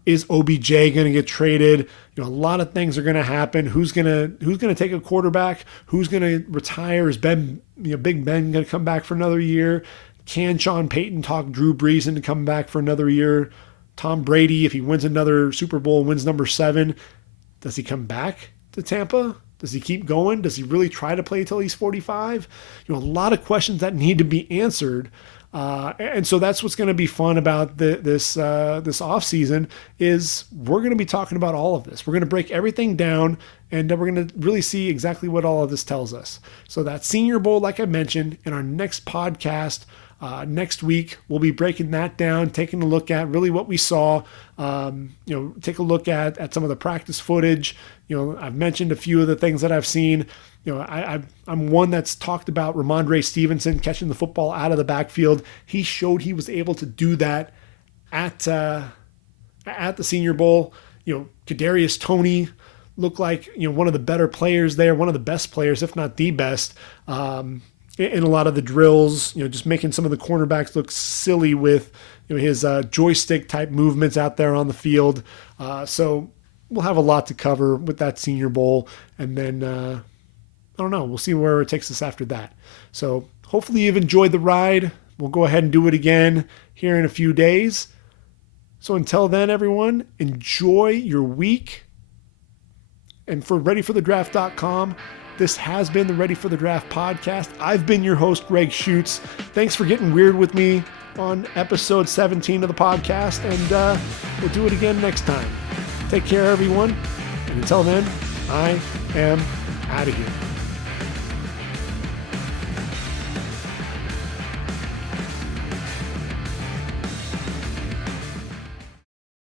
Is OBJ going to get traded? A lot of things are going to happen. Who's going to take a quarterback? Who's going to retire? Is Big Ben going to come back for another year? Can Sean Payton talk Drew Brees into coming back for another year? Tom Brady, if he wins another Super Bowl, wins number 7, does he come back to Tampa? Does he keep going? Does he really try to play till he's 45? A lot of questions that need to be answered. And so that's what's going to be fun about this offseason is we're going to be talking about all of this. We're going to break everything down, and we're going to really see exactly what all of this tells us. So that Senior Bowl, like I mentioned, in our next podcast next week, we'll be breaking that down, taking a look at really what we saw, take a look at some of the practice footage. I've mentioned a few of the things that I've seen. I'm one that's talked about Ramondre Stevenson catching the football out of the backfield. He showed he was able to do that at the Senior Bowl. Kadarius Toney looked like one of the better players there, one of the best players, if not the best, in a lot of the drills. Just making some of the cornerbacks look silly with his joystick type movements out there on the field. So we'll have a lot to cover with that Senior Bowl, and then I don't know. We'll see where it takes us after that. So hopefully you've enjoyed the ride. We'll go ahead and do it again here in a few days. So until then, everyone, enjoy your week. And for ReadyForTheDraft.com, this has been the Ready for the Draft podcast. I've been your host, Gregg Schutze. Thanks for getting weird with me on episode 17 of the podcast, and we'll do it again next time. Take care, everyone. And until then, I am out of here.